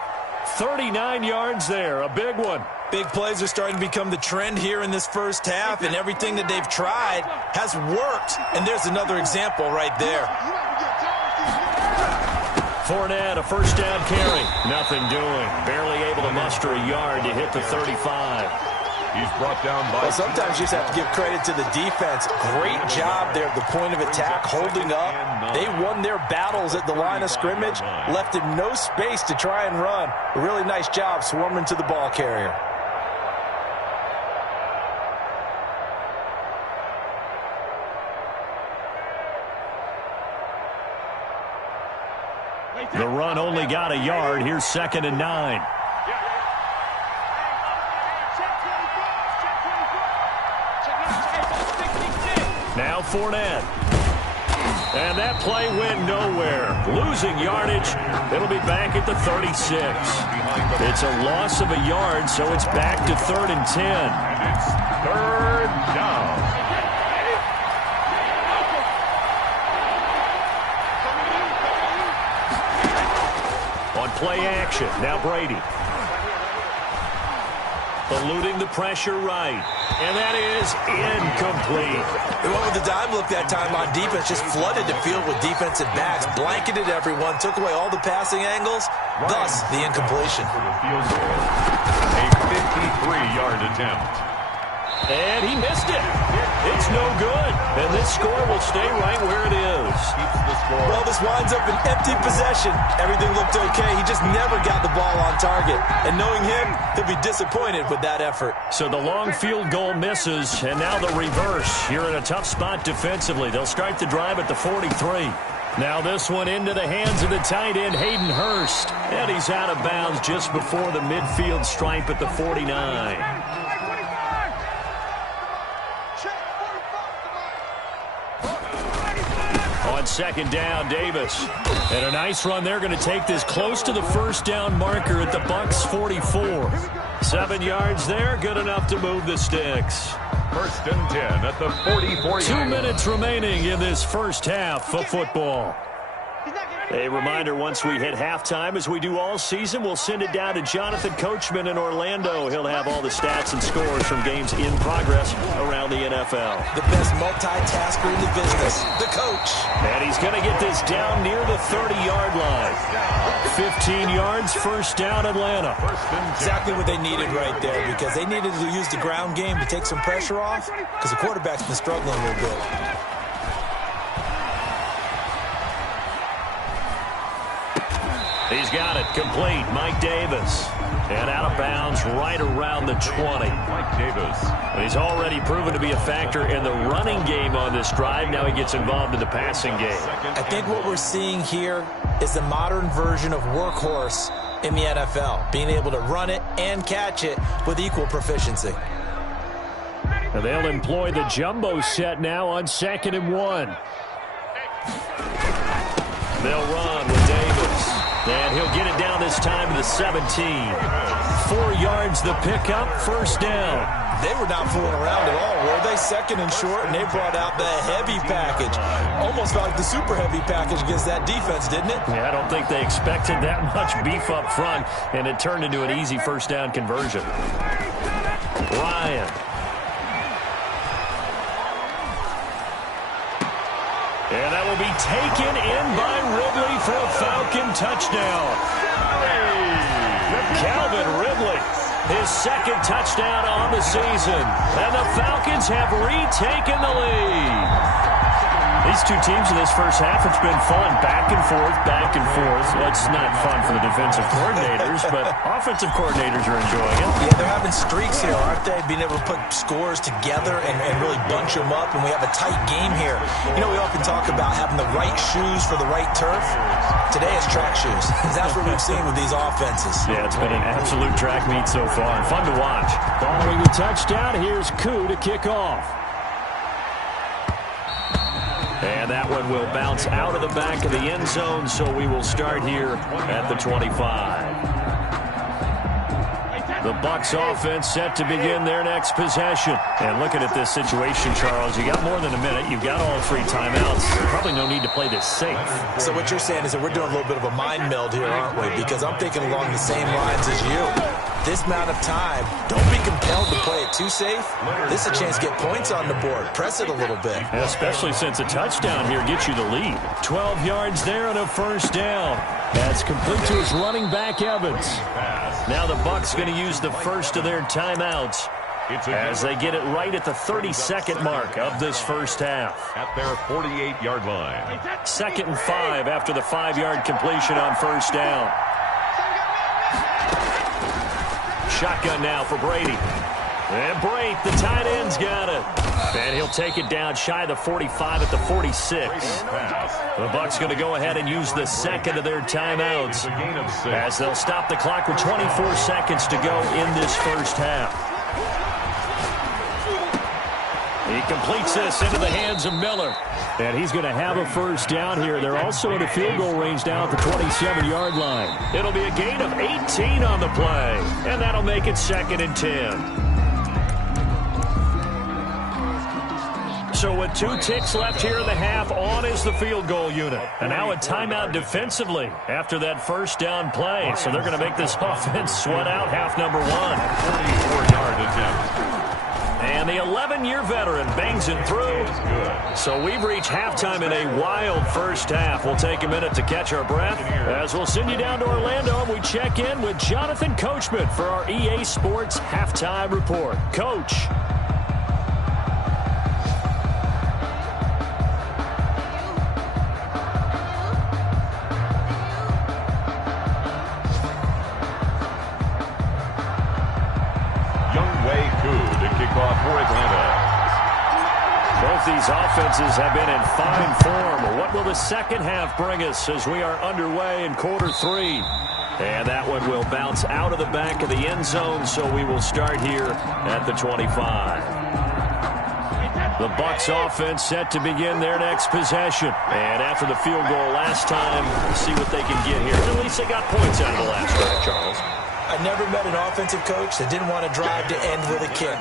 39 yards there, a big one. big plays are starting to become the trend here in this first half, and everything that they've tried has worked. And there's another example right there. Fournette, a first down carry. Nothing doing. Barely able to muster a yard to hit the 35. He's brought down by... Well, sometimes you just have to give credit to the defense. Great job there at the point of attack, holding up. They won their battles at the line of scrimmage, left him no space to try and run. A really nice job swarming to the ball carrier. The run only got a yard. Here's 2nd and 9. Now Fournette. And that play went nowhere. Losing yardage. It'll be back at the 36. It's a loss of a yard, so it's back to 3rd and 10. And it's 3rd down. On play action, now Brady. Eluding the pressure right. And that is incomplete. They went with the dime look that time on defense, just flooded the field with defensive backs, blanketed everyone, took away all the passing angles, thus the incompletion. A 53-yard attempt. And he missed it. It's no good. And this score will stay right where it is. Keeps the score. Well, this winds up an empty possession. Everything looked okay. He just never got the ball on target. And knowing him, he'll be disappointed with that effort. So the long field goal misses, and now the reverse. You're in a tough spot defensively. They'll start the drive at the 43. Now this one into the hands of the tight end, Hayden Hurst. And he's out of bounds just before the midfield stripe at the 49. On second down, Davis. And a nice run. They're going to take this close to the first down marker at the Bucs 44. 7 yards there, good enough to move the sticks. 1st and 10 at the 44. 2 minutes remaining in this first half of football. A reminder, once we hit halftime, as we do all season, we'll send it down to Jonathan Coachman in Orlando. He'll have all the stats and scores from games in progress around the NFL. The best multitasker in the business, the coach. And he's going to get this down near the 30-yard line. 15 yards, first down, Atlanta. Exactly what they needed right there, because they needed to use the ground game to take some pressure off, because the quarterback's been struggling a little bit. He's got it complete. Mike Davis. And out of bounds right around the 20. Mike Davis. He's already proven to be a factor in the running game on this drive. Now he gets involved in the passing game. I think what we're seeing here is the modern version of workhorse in the NFL. Being able to run it and catch it with equal proficiency. And they'll employ the jumbo set now on 2nd and 1. They'll run with Davis. And he'll get it down this time to the 17. 4 yards the pickup, first down. They were not fooling around at all, were they? 2nd and short, and they brought out the heavy package. Almost felt like the super heavy package against that defense, didn't it? Yeah, I don't think they expected that much beef up front, and it turned into an easy first down conversion. Ryan. And that will be taken in by Ridley for a Falcon touchdown. Calvin Ridley, his 2nd touchdown on the season. And the Falcons have retaken the lead. These two teams in this first half, it's been fun. Back and forth, back and forth. Well, it's not fun for the defensive coordinators, but offensive coordinators are enjoying it. Yeah, they're having streaks here, aren't they? Being able to put scores together and really bunch them up, and we have a tight game here. You know, we often talk about having the right shoes for the right turf. Today it's track shoes. That's what we've seen with these offenses. Yeah, it's been an absolute track meet so far. Fun to watch. Following the touchdown, here's Koo to kick off. And that one will bounce out of the back of the end zone, so we will start here at the 25. The Bucs offense set to begin their next possession. And looking at this situation, Charles, you got more than a minute. You've got all 3 timeouts. Probably no need to play this safe. So what you're saying is that we're doing a little bit of a mind meld here, aren't we? Because I'm thinking along the same lines as you. This amount of time, don't be compelled to play it too safe. This is a chance to get points on the board. Press it a little bit. And especially since a touchdown here gets you the lead. 12 yards there and a first down. That's complete to his running back, Evans. Now the Bucs going to use the first of their timeouts as they get it right at the 32nd mark of this first half. At their 48-yard line. 2nd and 5 after the 5-yard completion on first down. Shotgun now for Brady. And Brate, the tight end's got it. And he'll take it down shy of the 45 at the 46. The Bucs going to go ahead and use the 2nd of their timeouts as they'll stop the clock with 24 seconds to go in this first half. He completes this into the hands of Miller. And he's going to have a first down here. They're also in a field goal range down at the 27-yard line. It'll be a gain of 18 on the play. And that'll make it 2nd and 10. So with 2 ticks left here in the half, on is the field goal unit. And now a timeout defensively after that first down play. So they're going to make this offense sweat out half number 1. 44-yard attempt. And the 11-year veteran bangs it through. So we've reached halftime in a wild first half. We'll take a minute to catch our breath as we'll send you down to Orlando and we check in with Jonathan Coachman for our EA Sports Halftime Report. Coach. For Atlanta. Both these offenses have been in fine form. What will the second half bring us as we are underway in quarter 3? And that one will bounce out of the back of the end zone, so we will start here at the 25. The Bucs offense set to begin their next possession. And after the field goal last time, see what they can get here. At least they got points out of the last drive, Charles. I never met an offensive coach that didn't want to drive to end with a kick.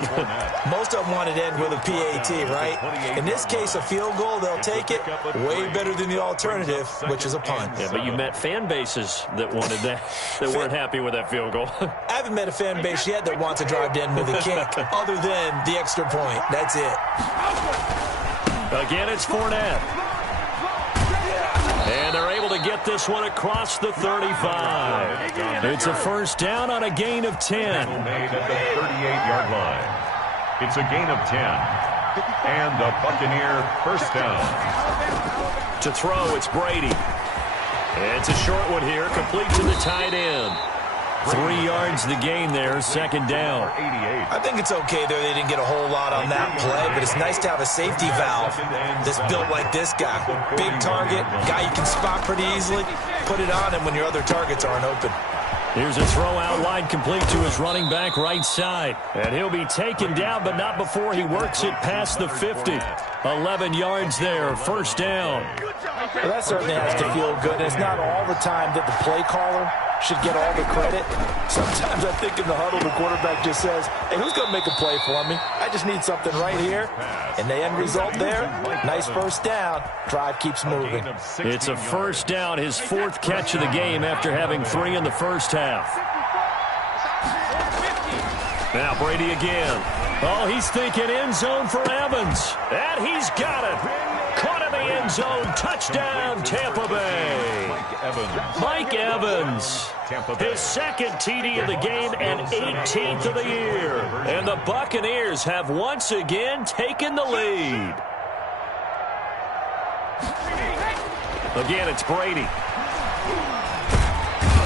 Most of them wanted to end with a PAT, right? In this case, a field goal, they'll take it. Way better than the alternative, which is a punt. Yeah, but you met fan bases that wanted that, that weren't happy with that field goal. I haven't met a fan base yet that wants to drive to end with a kick, other than the extra point. That's it. Again, it's Fournette. And they're able to get this one across the 35. It's a first down on a gain of 10. Made at the 38-yard line. It's a gain of 10. And the Buccaneer first down. To throw, it's Brady. And it's a short one here, complete to the tight end. 3 yards the gain there, second down. I think it's okay there. They didn't get a whole lot on that play, but it's nice to have a safety valve that's built like this guy. Big target, guy you can spot pretty easily. Put it on him when your other targets aren't open. Here's a throw out wide, complete to his running back right side. And he'll be taken down, but not before he works it past the 50. 11 yards there, first down. Well, that certainly has to feel good. It's not all the time that the play caller should get all the credit. Sometimes I think in the huddle, the quarterback just says, hey, who's going to make a play for me? I just need something right here. And the end result there, nice first down. Drive keeps moving. It's a first down, his 4th catch of the game after having 3 in the first half. Now Brady again. Oh, he's thinking end zone for Evans. And he's got it. Caught in the end zone. Touchdown, Tampa Bay. Mike Evans. His 2nd TD of the game and 18th of the year. And the Buccaneers have once again taken the lead. Again, it's Brady.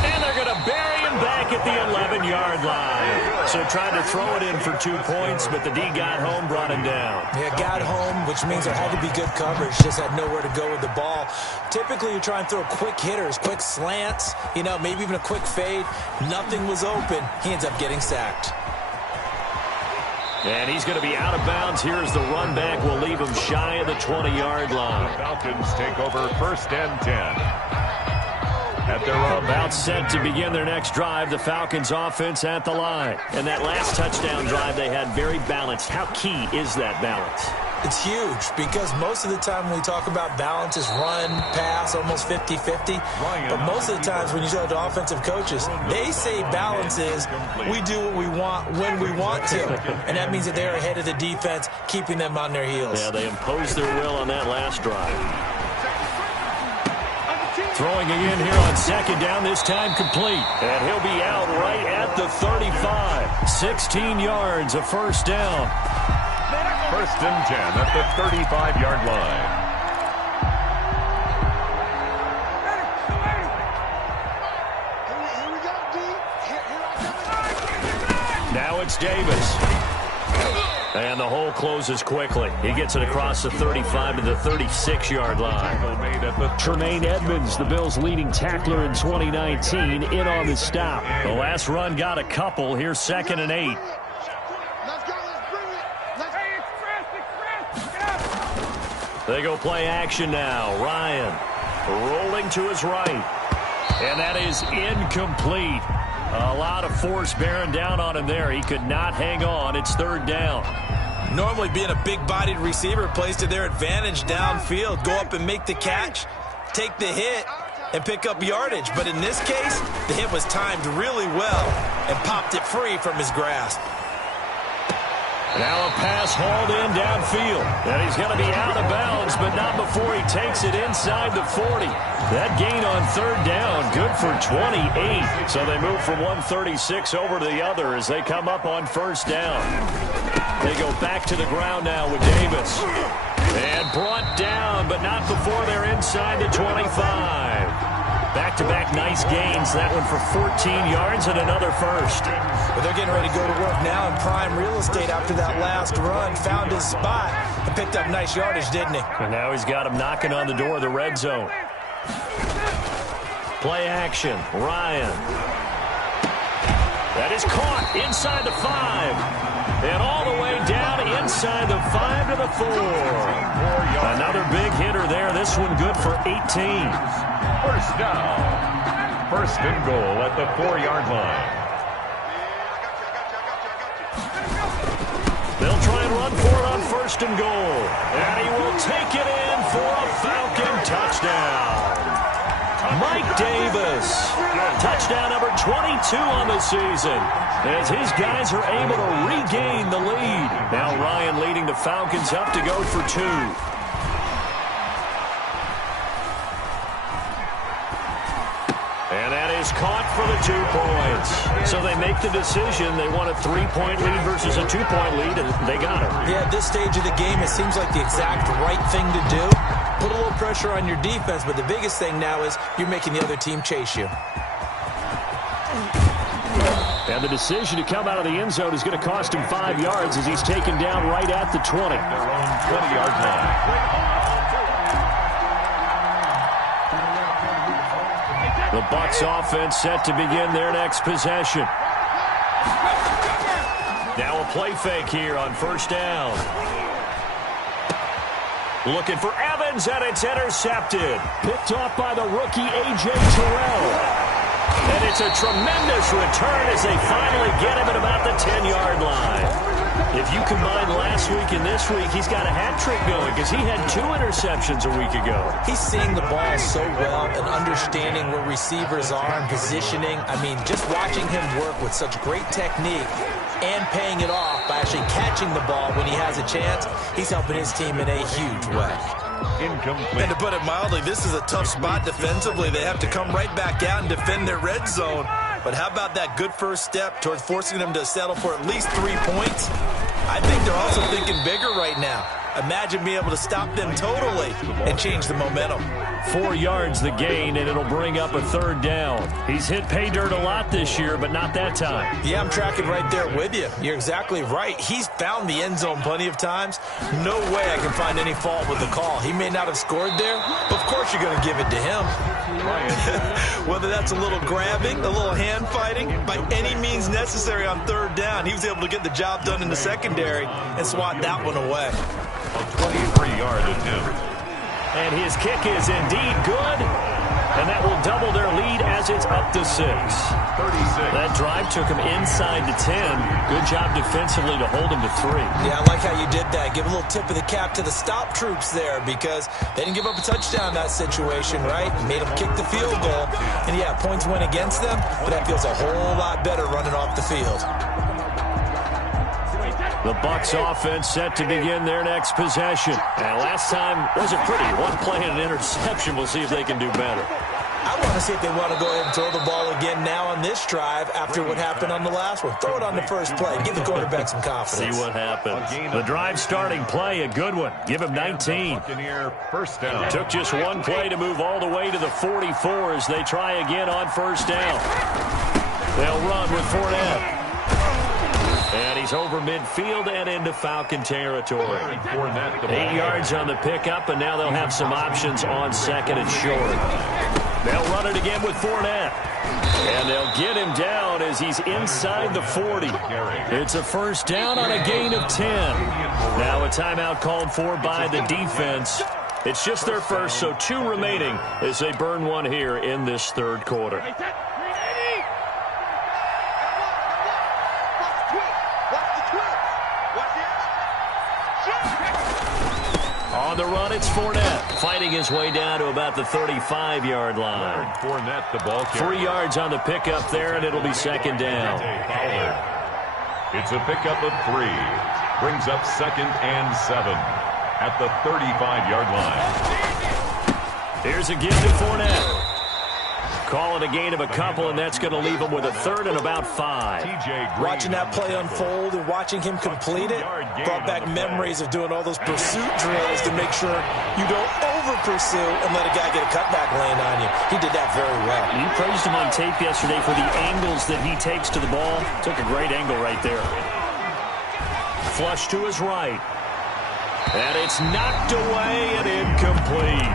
And they're going to bury him back at the 11-yard line. So tried to throw it in for 2 points, but the D got home, brought him down. Yeah, got home, which means there had to be good coverage. Just had nowhere to go with the ball. Typically, you try and throw quick hitters, quick slants, maybe even a quick fade. Nothing was open. He ends up getting sacked. And he's going to be out of bounds. Here's the run back. Will leave him shy of the 20-yard line. The Falcons take over first and 10. At their own about set to begin their next drive, the Falcons offense at the line. And that last touchdown drive they had very balanced. How key is that balance? It's huge because most of the time when we talk about balance is run, pass, almost 50-50. But most of the times when you talk to offensive coaches, they say balance is we do what we want when we want to. And that means that they're ahead of the defense, keeping them on their heels. Yeah, they imposed their will on that last drive. Throwing again here on second down, this time complete. And he'll be out right at the 35. 16 yards, a first down. First and 10 at the 35-yard line. Now it's Davis. And the hole closes quickly. He gets it across the 35 to the 36-yard line. Tremaine Edmonds, the Bills' leading tackler in 2019, in on the stop. The last run got a couple. Here's 2nd and 8. They go play action now. Ryan rolling to his right. And that is incomplete. A lot of force bearing down on him there. He could not hang on. It's third down. Normally being a big-bodied receiver plays to their advantage downfield. Go up and make the catch, take the hit, and pick up yardage. But in this case, the hit was timed really well and popped it free from his grasp. Now a pass hauled in downfield. And he's going to be out of bounds, but not before he takes it inside the 40. That gain on third down, good for 28. So they move from 136 over to the other as they come up on first down. They go back to the ground now with Davis. And brought down, but not before they're inside the 25. Back-to-back nice gains. That one for 14 yards and another first. But they're getting ready to go to work now in prime real estate after that last run. Found his spot and picked up nice yardage, didn't he? And now he's got him knocking on the door of the red zone. Play action. Ryan. That is caught inside the 5. And all the way down inside the 5 to the 4. Another big hitter there. This one good for 18. First down. First and goal at the 4-yard line. They'll try and run for it on first and goal. And he will take it in for a Falcon touchdown. Mike Davis. Touchdown number 22 on the season. As his guys are able to regain the lead. Now Ryan leading the Falcons up to go for 2. And that is caught for the 2 points. So they make the decision. They want a 3-point lead versus a 2-point lead, and they got it. Yeah, at this stage of the game, it seems like the exact right thing to do. Put a little pressure on your defense, but the biggest thing now is you're making the other team chase you. And the decision to come out of the end zone is going to cost him 5 yards as he's taken down right at the 20. Their own 20-yard line. The Bucs offense set to begin their next possession. Now a play fake here on first down. Looking for Evans, and it's intercepted. Picked off by the rookie A.J. Terrell. And it's a tremendous return as they finally get him at about the 10-yard line. If you combine last week and this week, he's got a hat trick going because he had 2 interceptions a week ago. He's seeing the ball so well and understanding where receivers are and positioning. I mean, just watching him work with such great technique and paying it off by actually catching the ball when he has a chance, he's helping his team in a huge way. Incomplete. And to put it mildly, this is a tough spot defensively. They have to come right back out and defend their red zone. But how about that good first step towards forcing them to settle for at least 3 points? I think they're also thinking bigger right now. Imagine being able to stop them totally and change the momentum. 4 yards the gain, and it'll bring up a third down. He's hit pay dirt a lot this year, but not that time. Yeah, I'm tracking right there with you. You're exactly right. He's found the end zone plenty of times. No way I can find any fault with the call. He may not have scored there, but of course you're going to give it to him. Whether that's a little grabbing, a little hand fighting, by any means necessary on third down, he was able to get the job done in the secondary and swat that one away. A 23-yard attempt. And his kick is indeed good. And that will double their lead as it's up to 6. 36. That drive took him inside the 10. Good job defensively to hold him to 3. Yeah, I like how you did that. Give a little tip of the cap to the stop troops there because they didn't give up a touchdown in that situation, right? Made them kick the field goal. And yeah, points went against them, but that feels a whole lot better running off the field. The Bucs offense set to begin their next possession. And last time wasn't pretty. One play and an interception. We'll see if they can do better. I want to see if they want to go ahead and throw the ball again now on this drive after what happened on the last one. Throw it on the first play. Give the quarterback some confidence. See what happens. The drive starting play, a good one. Give him 19. First down. Took just one play to move all the way to the 44 as they try again on first down. They'll run with Fournette. And he's over midfield and into Falcon territory. 8 yards on the pickup, and now they'll have some options on second and short. They'll run it again with Fournette. And they'll get him down as he's inside the 40. It's a first down on a gain of 10. Now a timeout called for by the defense. It's just their first, so 2 remaining as they burn one here in this third quarter. On the run, it's Fournette, fighting his way down to about the 35-yard line. Fournette, the ball carrier. 3 yards on the pickup there, and it'll be second down. It's a pickup of 3. Brings up 2nd and 7 at the 35-yard line. Here's a give to Fournette. Call it a gain of a couple, and that's going to leave him with a 3rd and about 5. Watching that play unfold and watching him complete it brought back memories of doing all those pursuit drills to make sure you don't over-pursue and let a guy get a cutback lane on you. He did that very well. You praised him on tape yesterday for the angles that he takes to the ball. Took a great angle right there. Flush to his right. And it's knocked away and incomplete.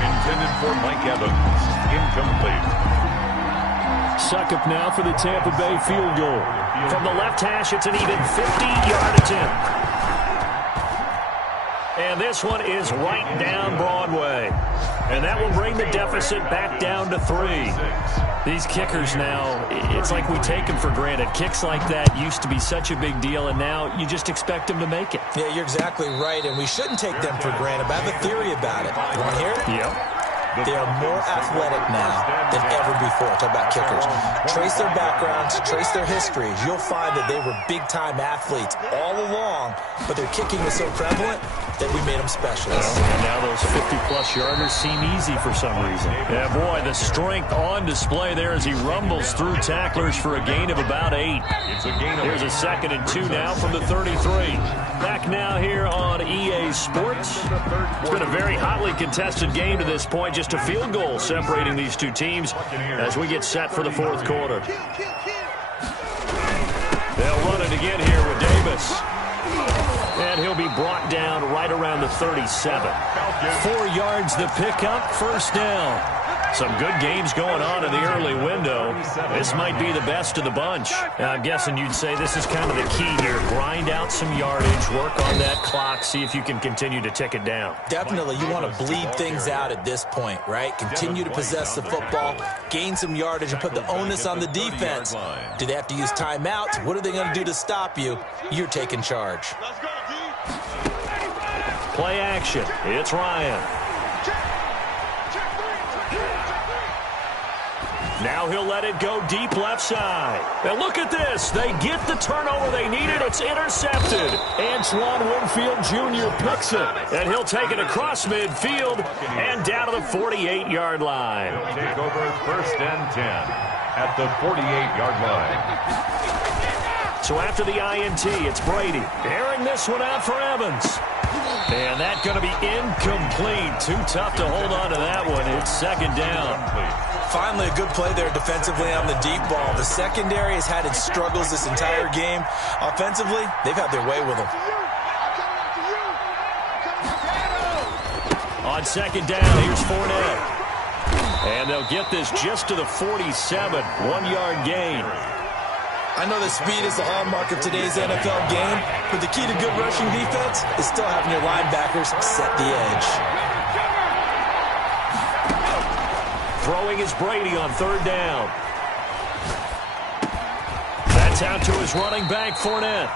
Intended for Mike Evans. Incomplete. Suckup now for the Tampa Bay field goal. From the left hash, it's an even 50-yard attempt. And this one is right down Broadway. And that will bring the deficit back down to 3. These kickers now, it's like we take them for granted. Kicks like that used to be such a big deal, and now you just expect them to make it. Yeah, you're exactly right, and we shouldn't take them for granted. But I have a theory about it. You want to hear it? Yep. They are more athletic now than ever before. Talk about kickers. Trace their backgrounds, trace their histories. You'll find that they were big-time athletes all along, but their kicking was so prevalent that we made them specialists. And now those 50-plus yarders seem easy for some reason. Yeah, boy, the strength on display there as he rumbles through tacklers for a gain of about 8. Here's a 2nd and 2 now from the 33. Back now here on EA Sports. It's been a very hotly contested game to this point. Just a field goal separating these two teams as we get set for the fourth quarter. They'll run it again here with Davis. And he'll be brought down right around the 37. 4 yards the pickup, first down. Some good games going on in the early window. This might be the best of the bunch. I'm guessing you'd say this is kind of the key here. Grind out some yardage, work on that clock, see if you can continue to tick it down. Definitely, you want to bleed things out at this point, right? Continue to possess the football, gain some yardage, and put the onus on the defense. Do they have to use timeouts? What are they going to do to stop you? You're taking charge. Play action. It's Ryan. Now he'll let it go deep left side. And look at this. They get the turnover they needed. It's intercepted. Antoine Winfield Jr. picks it. And he'll take it across midfield and down to the 48-yard line. He'll take over 1st and 10 at the 48-yard line. So after the INT, it's Brady. Airing this one out for Evans. And that's going to be incomplete. Too tough to hold on to that one. It's 2nd down. Finally, a good play there defensively on the deep ball. The secondary has had its struggles this entire game. Offensively, they've had their way with them. On 2nd down, here's Fournette. And they'll get this just to the 47. 1-yard gain. I know that speed is the hallmark of today's NFL game, but the key to good rushing defense is still having your linebackers set the edge. Throwing is Brady on 3rd down. That's out to his running back, Fournette.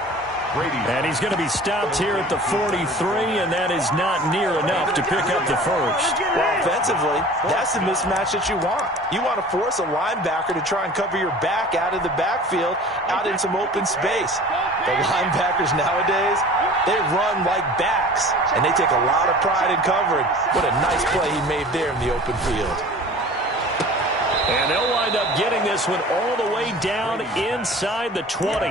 And he's going to be stopped here at the 43, and that is not near enough to pick up the first. Well, offensively, that's the mismatch that you want. You want to force a linebacker to try and cover your back out of the backfield, out in some open space. The linebackers nowadays, they run like backs, and they take a lot of pride in covering. What a nice play he made there in the open field. And they'll wind up getting this one all the way down inside the 20.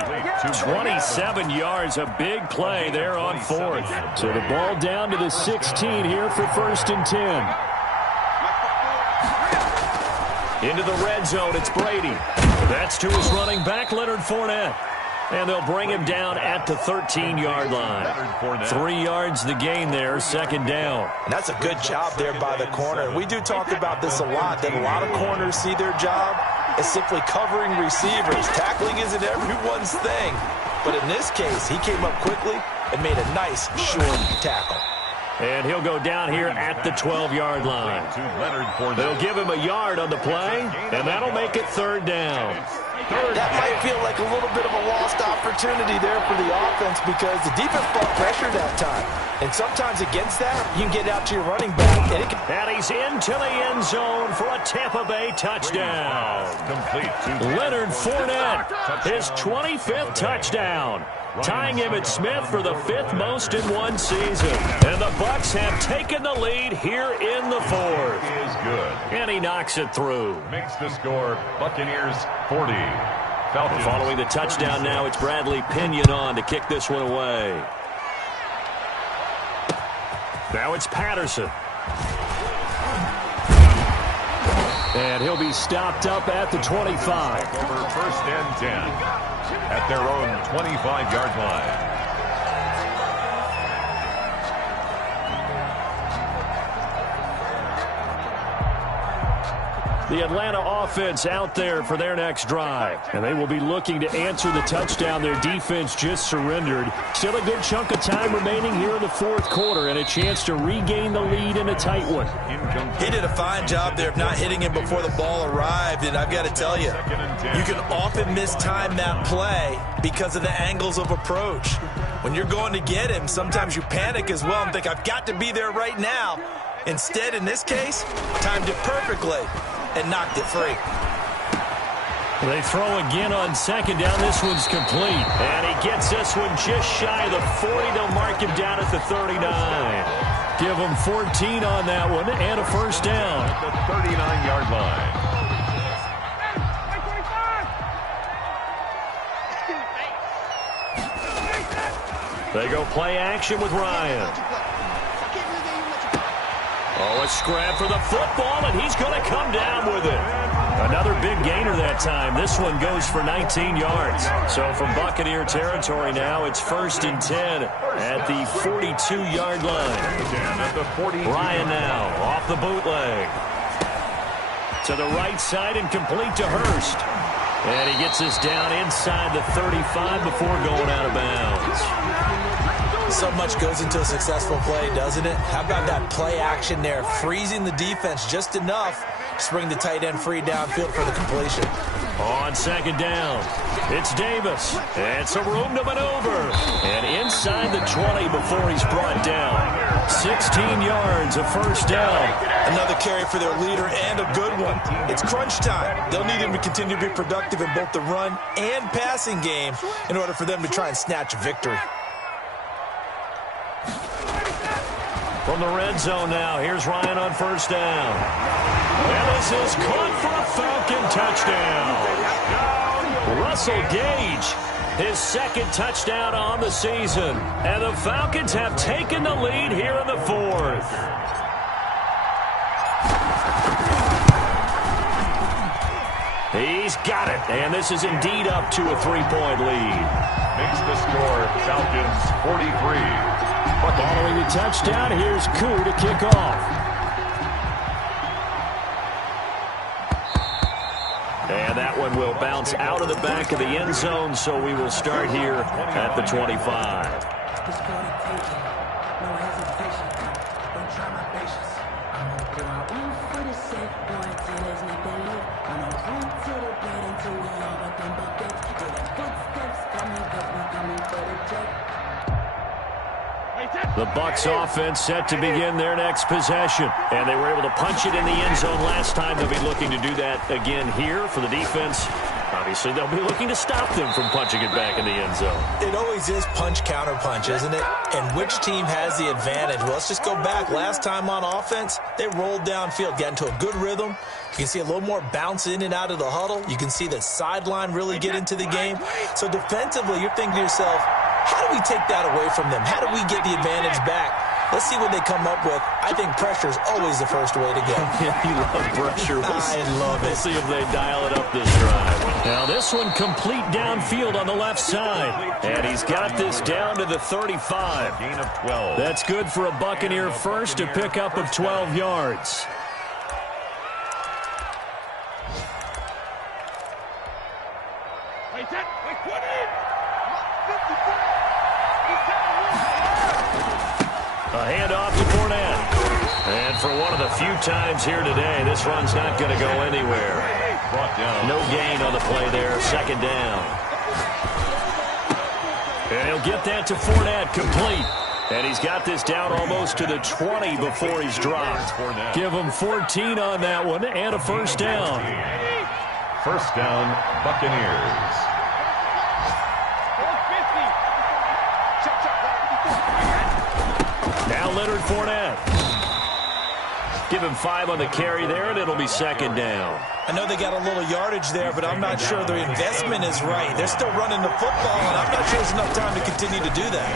27 yards, a big play there on 4th. So the ball down to the 16 here for 1st and 10. Into the red zone, it's Brady. That's to his running back, Leonard Fournette. And they'll bring him down at the 13-yard line. 3 yards the gain there, 2nd down. And that's a good job there by the corner. And we do talk about this a lot, that a lot of corners see their job as simply covering receivers. Tackling isn't everyone's thing. But in this case, he came up quickly and made a nice, short tackle. And he'll go down here at the 12-yard line. They'll give him a yard on the play, and that'll make it 3rd down. That might feel like a little bit of a lost opportunity there for the offense because the defense brought pressure that time. And sometimes against that, you can get out to your running back. And he's into the end zone for a Tampa Bay touchdown. Leonard Fournette, his 25th touchdown, tying Emmitt Smith for the 5th most in one season. And the Bucs have taken the lead here in the 4th. Is good. And he knocks it through. Makes the score Buccaneers 40. Falcons. Following the touchdown now, it's Bradley Pinion on to kick this one away. Now it's Patterson. And he'll be stopped up at the 25. Over 1st and 10 at their own 25-yard line. The Atlanta offense out there for their next drive. And they will be looking to answer the touchdown their defense just surrendered. Still a good chunk of time remaining here in the 4th quarter and a chance to regain the lead in a tight one. He did a fine job there of not hitting him before the ball arrived. And I've got to tell you, you can often mistime that play because of the angles of approach. When you're going to get him, sometimes you panic as well and think, I've got to be there right now. Instead, in this case, timed it perfectly and knocked it free. They throw again on 2nd down. This one's complete. And he gets this one just shy of the 40. They'll mark him down at the 39. Give him 14 on that one and a 1st down. At the 39-yard line. They go play action with Ryan. Oh, a scrap for the football, and he's going to come down with it. Another big gainer that time. This one goes for 19 yards. So from Buccaneer territory now, it's 1st and 10 at the 42-yard line. Ryan now off the bootleg. To the right side and complete to Hurst. And he gets this down inside the 35 before going out of bounds. So much goes into a successful play, doesn't it? How about that play action there, freezing the defense just enough to bring the tight end free downfield for the completion. On 2nd down, it's Davis. And some room to maneuver. And inside the 20 before he's brought down. 16 yards, a 1st down. Another carry for their leader and a good one. It's crunch time. They'll need him to continue to be productive in both the run and passing game in order for them to try and snatch a victory. From the red zone now, here's Ryan on 1st down. And this is caught for a Falcon touchdown. Russell Gage, his 2nd touchdown on the season. And the Falcons have taken the lead here in the 4th. He's got it, and this is indeed up to a 3-point lead. Makes the score Falcons 43. Following the touchdown, here's Koo to kick off. And that one will bounce out of the back of the end zone, so we will start here at the 25. The Bucs offense set to begin their next possession. And they were able to punch it in the end zone last time. They'll be looking to do that again here for the defense. Obviously, they'll be looking to stop them from punching it back in the end zone. It always is punch-counter-punch, isn't it? And which team has the advantage? Well, let's just go back. Last time on offense, they rolled downfield, got into a good rhythm. You can see a little more bounce in and out of the huddle. You can see the sideline really get into the game. So defensively, you're thinking to yourself, how do we take that away from them? How do we get the advantage back? Let's see what they come up with. I think pressure is always the first way to go. Yeah, you love pressure. I love it. We'll see if they dial it up this drive. Now this one complete downfield on the left side. And he's got this down to the 35. Gain of 12. That's good for a Buccaneer first, a pickup of 12 yards. A handoff to Fournette. And for one of the few times here today, this run's not going to go anywhere. No gain on the play there. Second down. And he'll get that to Fournette, complete. And he's got this down almost to the 20 before he's dropped. Give him 14 on that one and a first down. First down, Buccaneers. Now Leonard Fournette. Give him 5 on the carry there, and it'll be second down. I know they got a little yardage there, but I'm not sure their investment is right. They're still running the football, and I'm not sure there's enough time to continue to do that.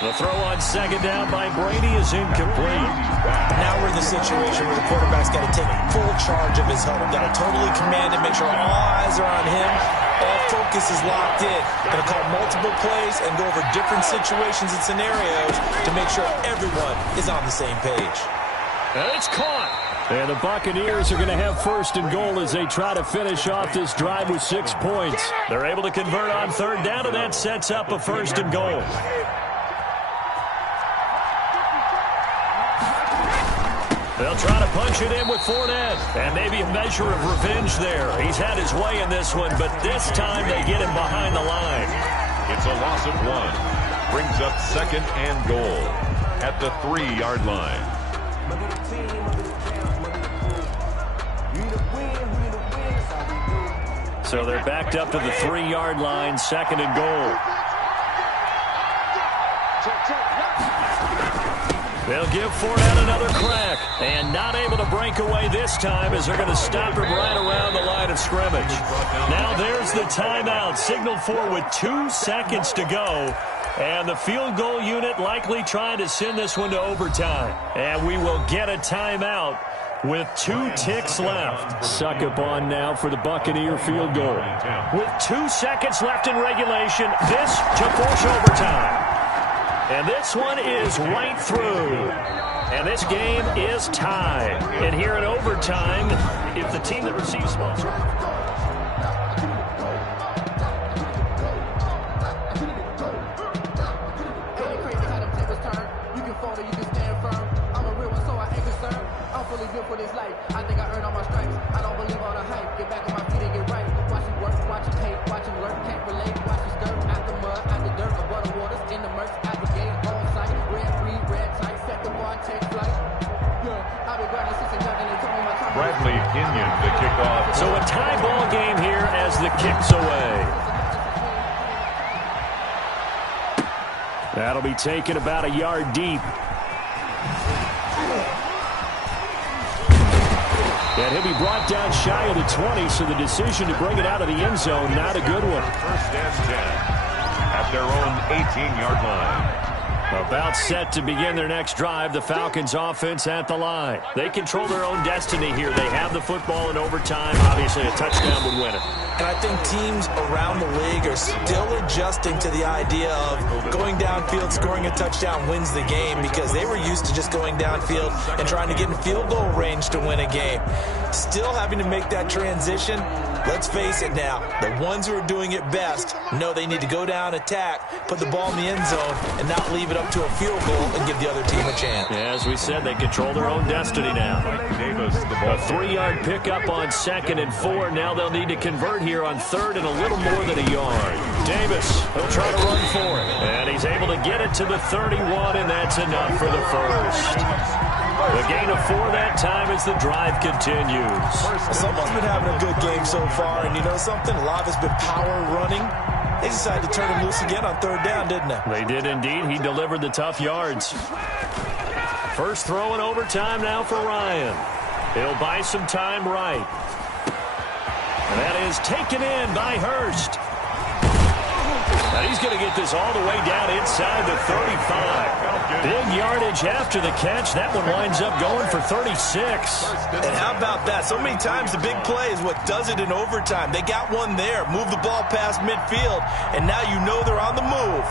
The throw on second down by Brady is incomplete. Now we're in the situation where the quarterback's got to take full charge of his huddle. Got to totally command it, make sure all eyes are on him. All focus is locked in. Going to call multiple plays and go over different situations and scenarios to make sure everyone is on the same page. And it's caught. And the Buccaneers are going to have first and goal as they try to finish off this drive with 6 points. They're able to convert on third down, and that sets up a first and goal. They'll try to punch it in with Fournette. And maybe a measure of revenge there. He's had his way in this one, but this time they get him behind the line. It's a loss of 1. Brings up second and goal at the 3-yard line. So they're backed up to the 3-yard line, second and goal. They'll give Fournette another crack, and not able to break away this time as they're going to stop him right around the line of scrimmage. Now there's the timeout, signaled for with 2 seconds to go, and the field goal unit likely trying to send this one to overtime. And we will get a timeout with 2 ticks left. Suck up on now for the Buccaneer field goal. With 2 seconds left in regulation, this to force overtime. And this one is right through. And this game is tied. And here in overtime, if the team that receives most... For this life, I think I earned all my stripes. I don't believe all the hype. Get back on my feet and get right. Watch him work, watch him hate, watch him learn, can't relate. Watch him skirt out the mud, out the dirt, above the waters, in the murks, out the gate, on sight. Red, green, red, tight, set the bar, take flight. Yeah, I've been grinding since a young and they told me my time. Bradley Pinion to kick off. So a tie ball game here as the kick's away. That'll be taken about a yard deep. And he'll be brought down shy of the 20, so the decision to bring it out of the end zone, not a good one. First and 10 at their own 18-yard line. About set to begin their next drive, the Falcons offense at the line. They control their own destiny here. They have the football in overtime. Obviously, a touchdown would win it. And I think teams around the league are still adjusting to the idea of going downfield, scoring a touchdown wins the game, because they were used to just going downfield and trying to get in field goal range to win a game. Still having to make that transition. Let's face it now, the ones who are doing it best know they need to go down, attack, put the ball in the end zone, and not leave it up to a field goal and give the other team a chance. Yeah, as we said, they control their own destiny now. Davis, the ball. A 3-yard pickup on second and 4. Now they'll need to convert here on third and a little more than a yard. Davis, he'll try to run for it. And he's able to get it to the 31, and that's enough for the first. The gain of 4 that time as the drive continues. Someone's been having a good game so far, and you know something? A lot of it's been power running. They decided to turn him loose again on third down, didn't they? They did indeed. He delivered the tough yards. First throw in overtime now for Ryan. He'll buy some time right. And that is taken in by Hurst. Now he's going to get this all the way down inside the 35. Big yardage after the catch. That one winds up going for 36. And how about that? So many times the big play is what does it in overtime. They got one there, move the ball past midfield, and now you know they're on the move,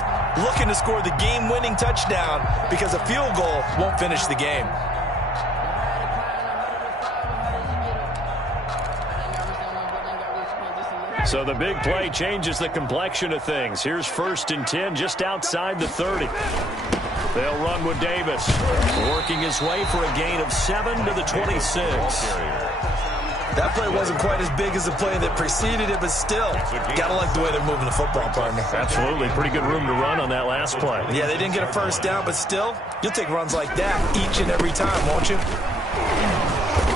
looking to score the game-winning touchdown, because a field goal won't finish the game. So the big play changes the complexion of things. Here's 1st and 10 just outside the 30. They'll run with Davis, working his way for a gain of 7 to the 26. That play wasn't quite as big as the play that preceded it, but still, got to like the way they're moving the football, partner. Absolutely. Pretty good room to run on that last play. Yeah, they didn't get a first down, but still, you'll take runs like that each and every time, won't you?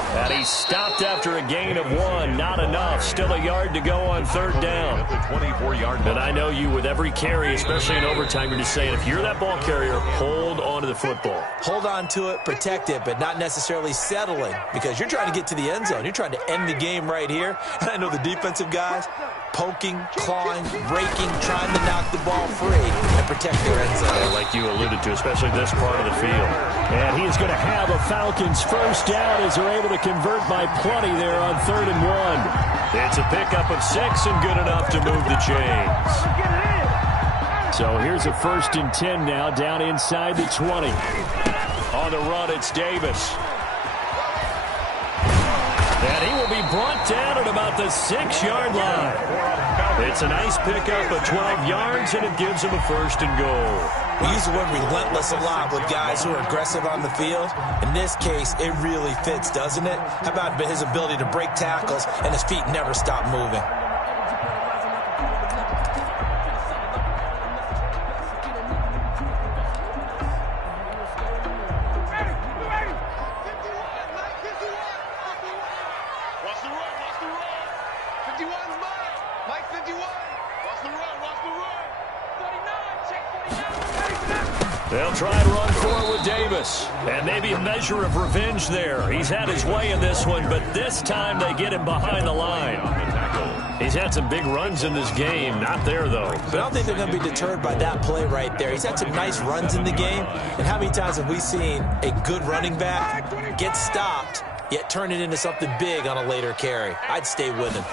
And he stopped after a gain of 1. Not enough. Still a yard to go on 3rd down. At the 24-yard line. And I know you with every carry, especially in overtime, you're just saying, if you're that ball carrier, hold on to the football. Hold on to it, protect it, but not necessarily settling, because you're trying to get to the end zone. You're trying to end the game right here. And I know the defensive guys poking, clawing, raking, trying to knock the ball free and protect their end zone. Like you alluded to, especially this part of the field. And he is going to have a Falcons first down as they're able to convert by plenty there on 3rd and 1. It's a pickup of 6 and good enough to move the chains. So here's a 1st and 10 now down inside the 20. On the run, it's Davis. And he will be brought down at about the 6-yard line. It's a nice pickup of 12 yards, and it gives him a 1st and goal. We use the word relentless a lot with guys who are aggressive on the field. In this case, it really fits, doesn't it? How about his ability to break tackles and his feet never stop moving? They'll try and run forward with Davis. And maybe a measure of revenge there. He's had his way in this one, but this time they get him behind the line. He's had some big runs in this game. Not there, though. But I don't think they're going to be deterred by that play right there. He's had some nice runs in the game. And how many times have we seen a good running back get stopped, yet turn it into something big on a later carry? I'd stay with him.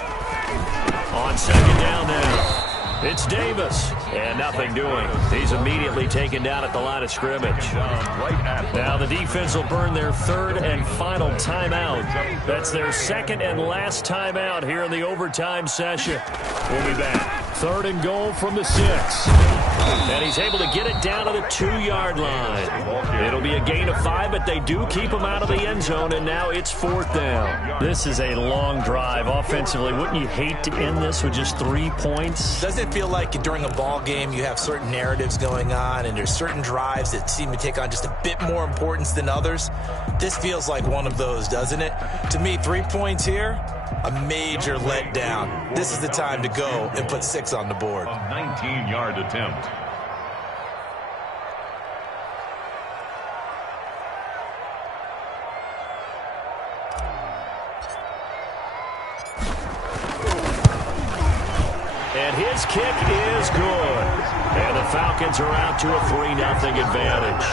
On 2nd down now. It's Davis, and nothing doing. He's immediately taken down at the line of scrimmage. Now the defense will burn their 3rd and final timeout. That's their 2nd and last timeout here in the overtime session. We'll be back. 3rd and goal from the 6. And he's able to get it down to the 2-yard line. It'll be a gain of 5, but they do keep him out of the end zone, and now it's 4th down. This is a long drive offensively. Wouldn't you hate to end this with just 3 points? Doesn't it feel like during a ball game you have certain narratives going on and there's certain drives that seem to take on just a bit more importance than others? This feels like one of those, doesn't it? To me, 3 points here, a major letdown. This is the time to go and put 6 on the board. A 19-yard attempt. And his kick is good. And the Falcons are out to a 3-0 advantage.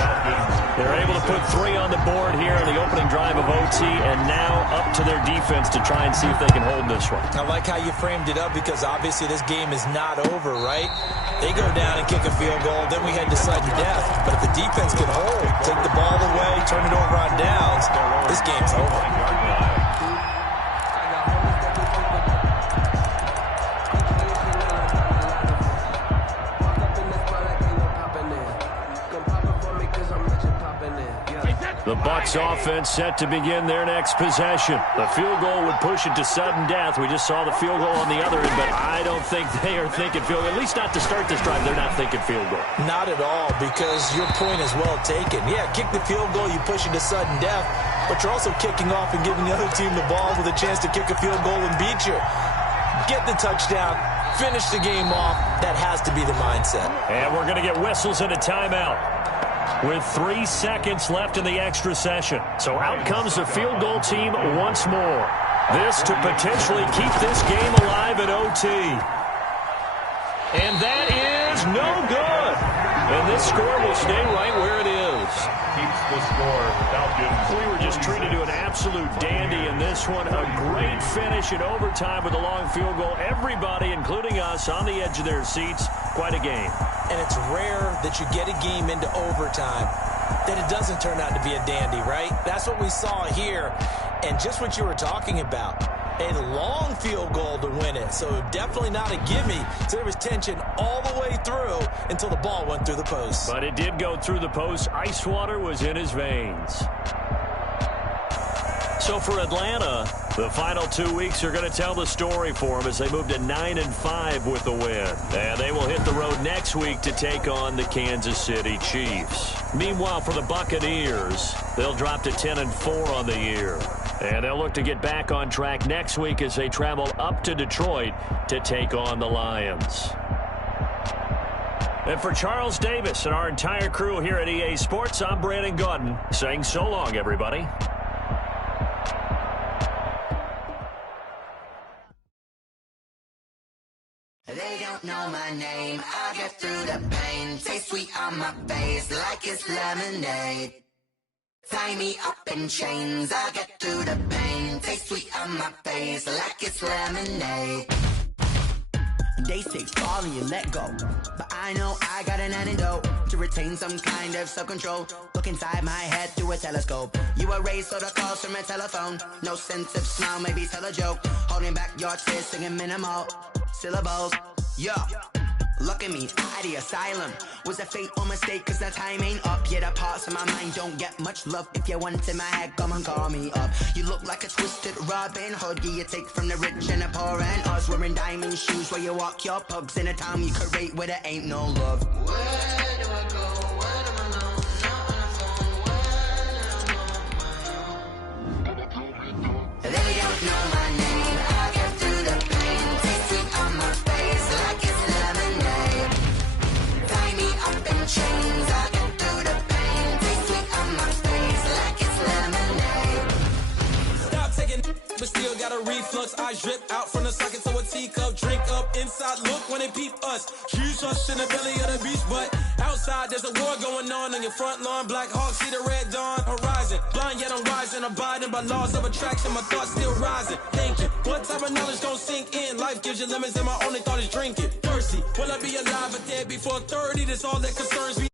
They're able to put 3 on the board here in the opening drive of OT, and now up to their defense to try and see if they can hold this one. I like how you framed it up because obviously this game is not over, right? They go down and kick a field goal, then we head to sudden death. But if the defense can hold, take the ball away, turn it over on downs, this game's over. The Bucs offense set to begin their next possession. The field goal would push it to sudden death. We just saw the field goal on the other end, but I don't think they are thinking field goal. At least not to start this drive. They're not thinking field goal. Not at all, because your point is well taken. Yeah, kick the field goal, you push it to sudden death, but you're also kicking off and giving the other team the ball with a chance to kick a field goal and beat you. Get the touchdown, finish the game off. That has to be the mindset. And we're going to get whistles and a timeout with 3 seconds left in the extra session. So out comes the field goal team once more. This to potentially keep this game alive at OT. And that is no good. And this score will stay right where it is. Keeps the score. Falcons. We were just treated to an absolute dandy in this one. A great finish in overtime with a long field goal. Everybody, including us, on the edge of their seats. Quite a game. And it's rare that you get a game into overtime that it doesn't turn out to be a dandy, right? That's what we saw here. And just what you were talking about. a long field goal to win it. So definitely not a gimme. So there was tension all the way through until the ball went through the post. But it did go through the post. Ice water was in his veins. So for Atlanta, the final 2 weeks are going to tell the story for them as they move to 9-5 with the win. And they will hit the road next week to take on the Kansas City Chiefs. Meanwhile, for the Buccaneers, they'll drop to 10-4 on the year. And they'll look to get back on track next week as they travel up to Detroit to take on the Lions. And for Charles Davis and our entire crew here at EA Sports, I'm Brandon Gaudin saying so long, everybody. They don't know my name, I get through the pain. Taste sweet on my face like it's lemonade. Tie me up in chains, I get through the pain. Taste sweet on my face like it's lemonade. They say fall and you let go, but I know I got an antidote to retain some kind of self-control. Look inside my head through a telescope. You erase all the calls from a telephone. No sense of smile, maybe tell a joke. Holding back your tears, singing minimal syllables. Yeah, look at me, at the asylum. Was a fate or mistake, cause the time ain't up. Yeah, the parts of my mind don't get much love. If you want in my head, come and call me up. You look like a twisted Robin Hood. Yeah, you take from the rich and the poor and us. Wearing diamond shoes where you walk your pugs in a town you create where there ain't no love. Where do I go? When I'm alone? Not on the phone. When I'm on my own. They don't know my name. I get through the pain. Taste sweet on my face like it's lemonade. Tie me up in chains. I get through the pain. Taste sweet on my face like it's lemonade. Stop taking, but still got a reflux. I drip out from the socket to a teacup. Drink up inside, look when they peep us. Huge us in the belly of the beach, but outside there's a war going on your front lawn. Black Hawk, see the red dawn horizon. Blind yet I'm rising, abiding by laws of attraction. My thoughts still rising. Thinking, what type of knowledge gon' sink in? Life gives you limits and my only thought is drinking. Thirsty, will I be alive or dead before 30? That's all that concerns me.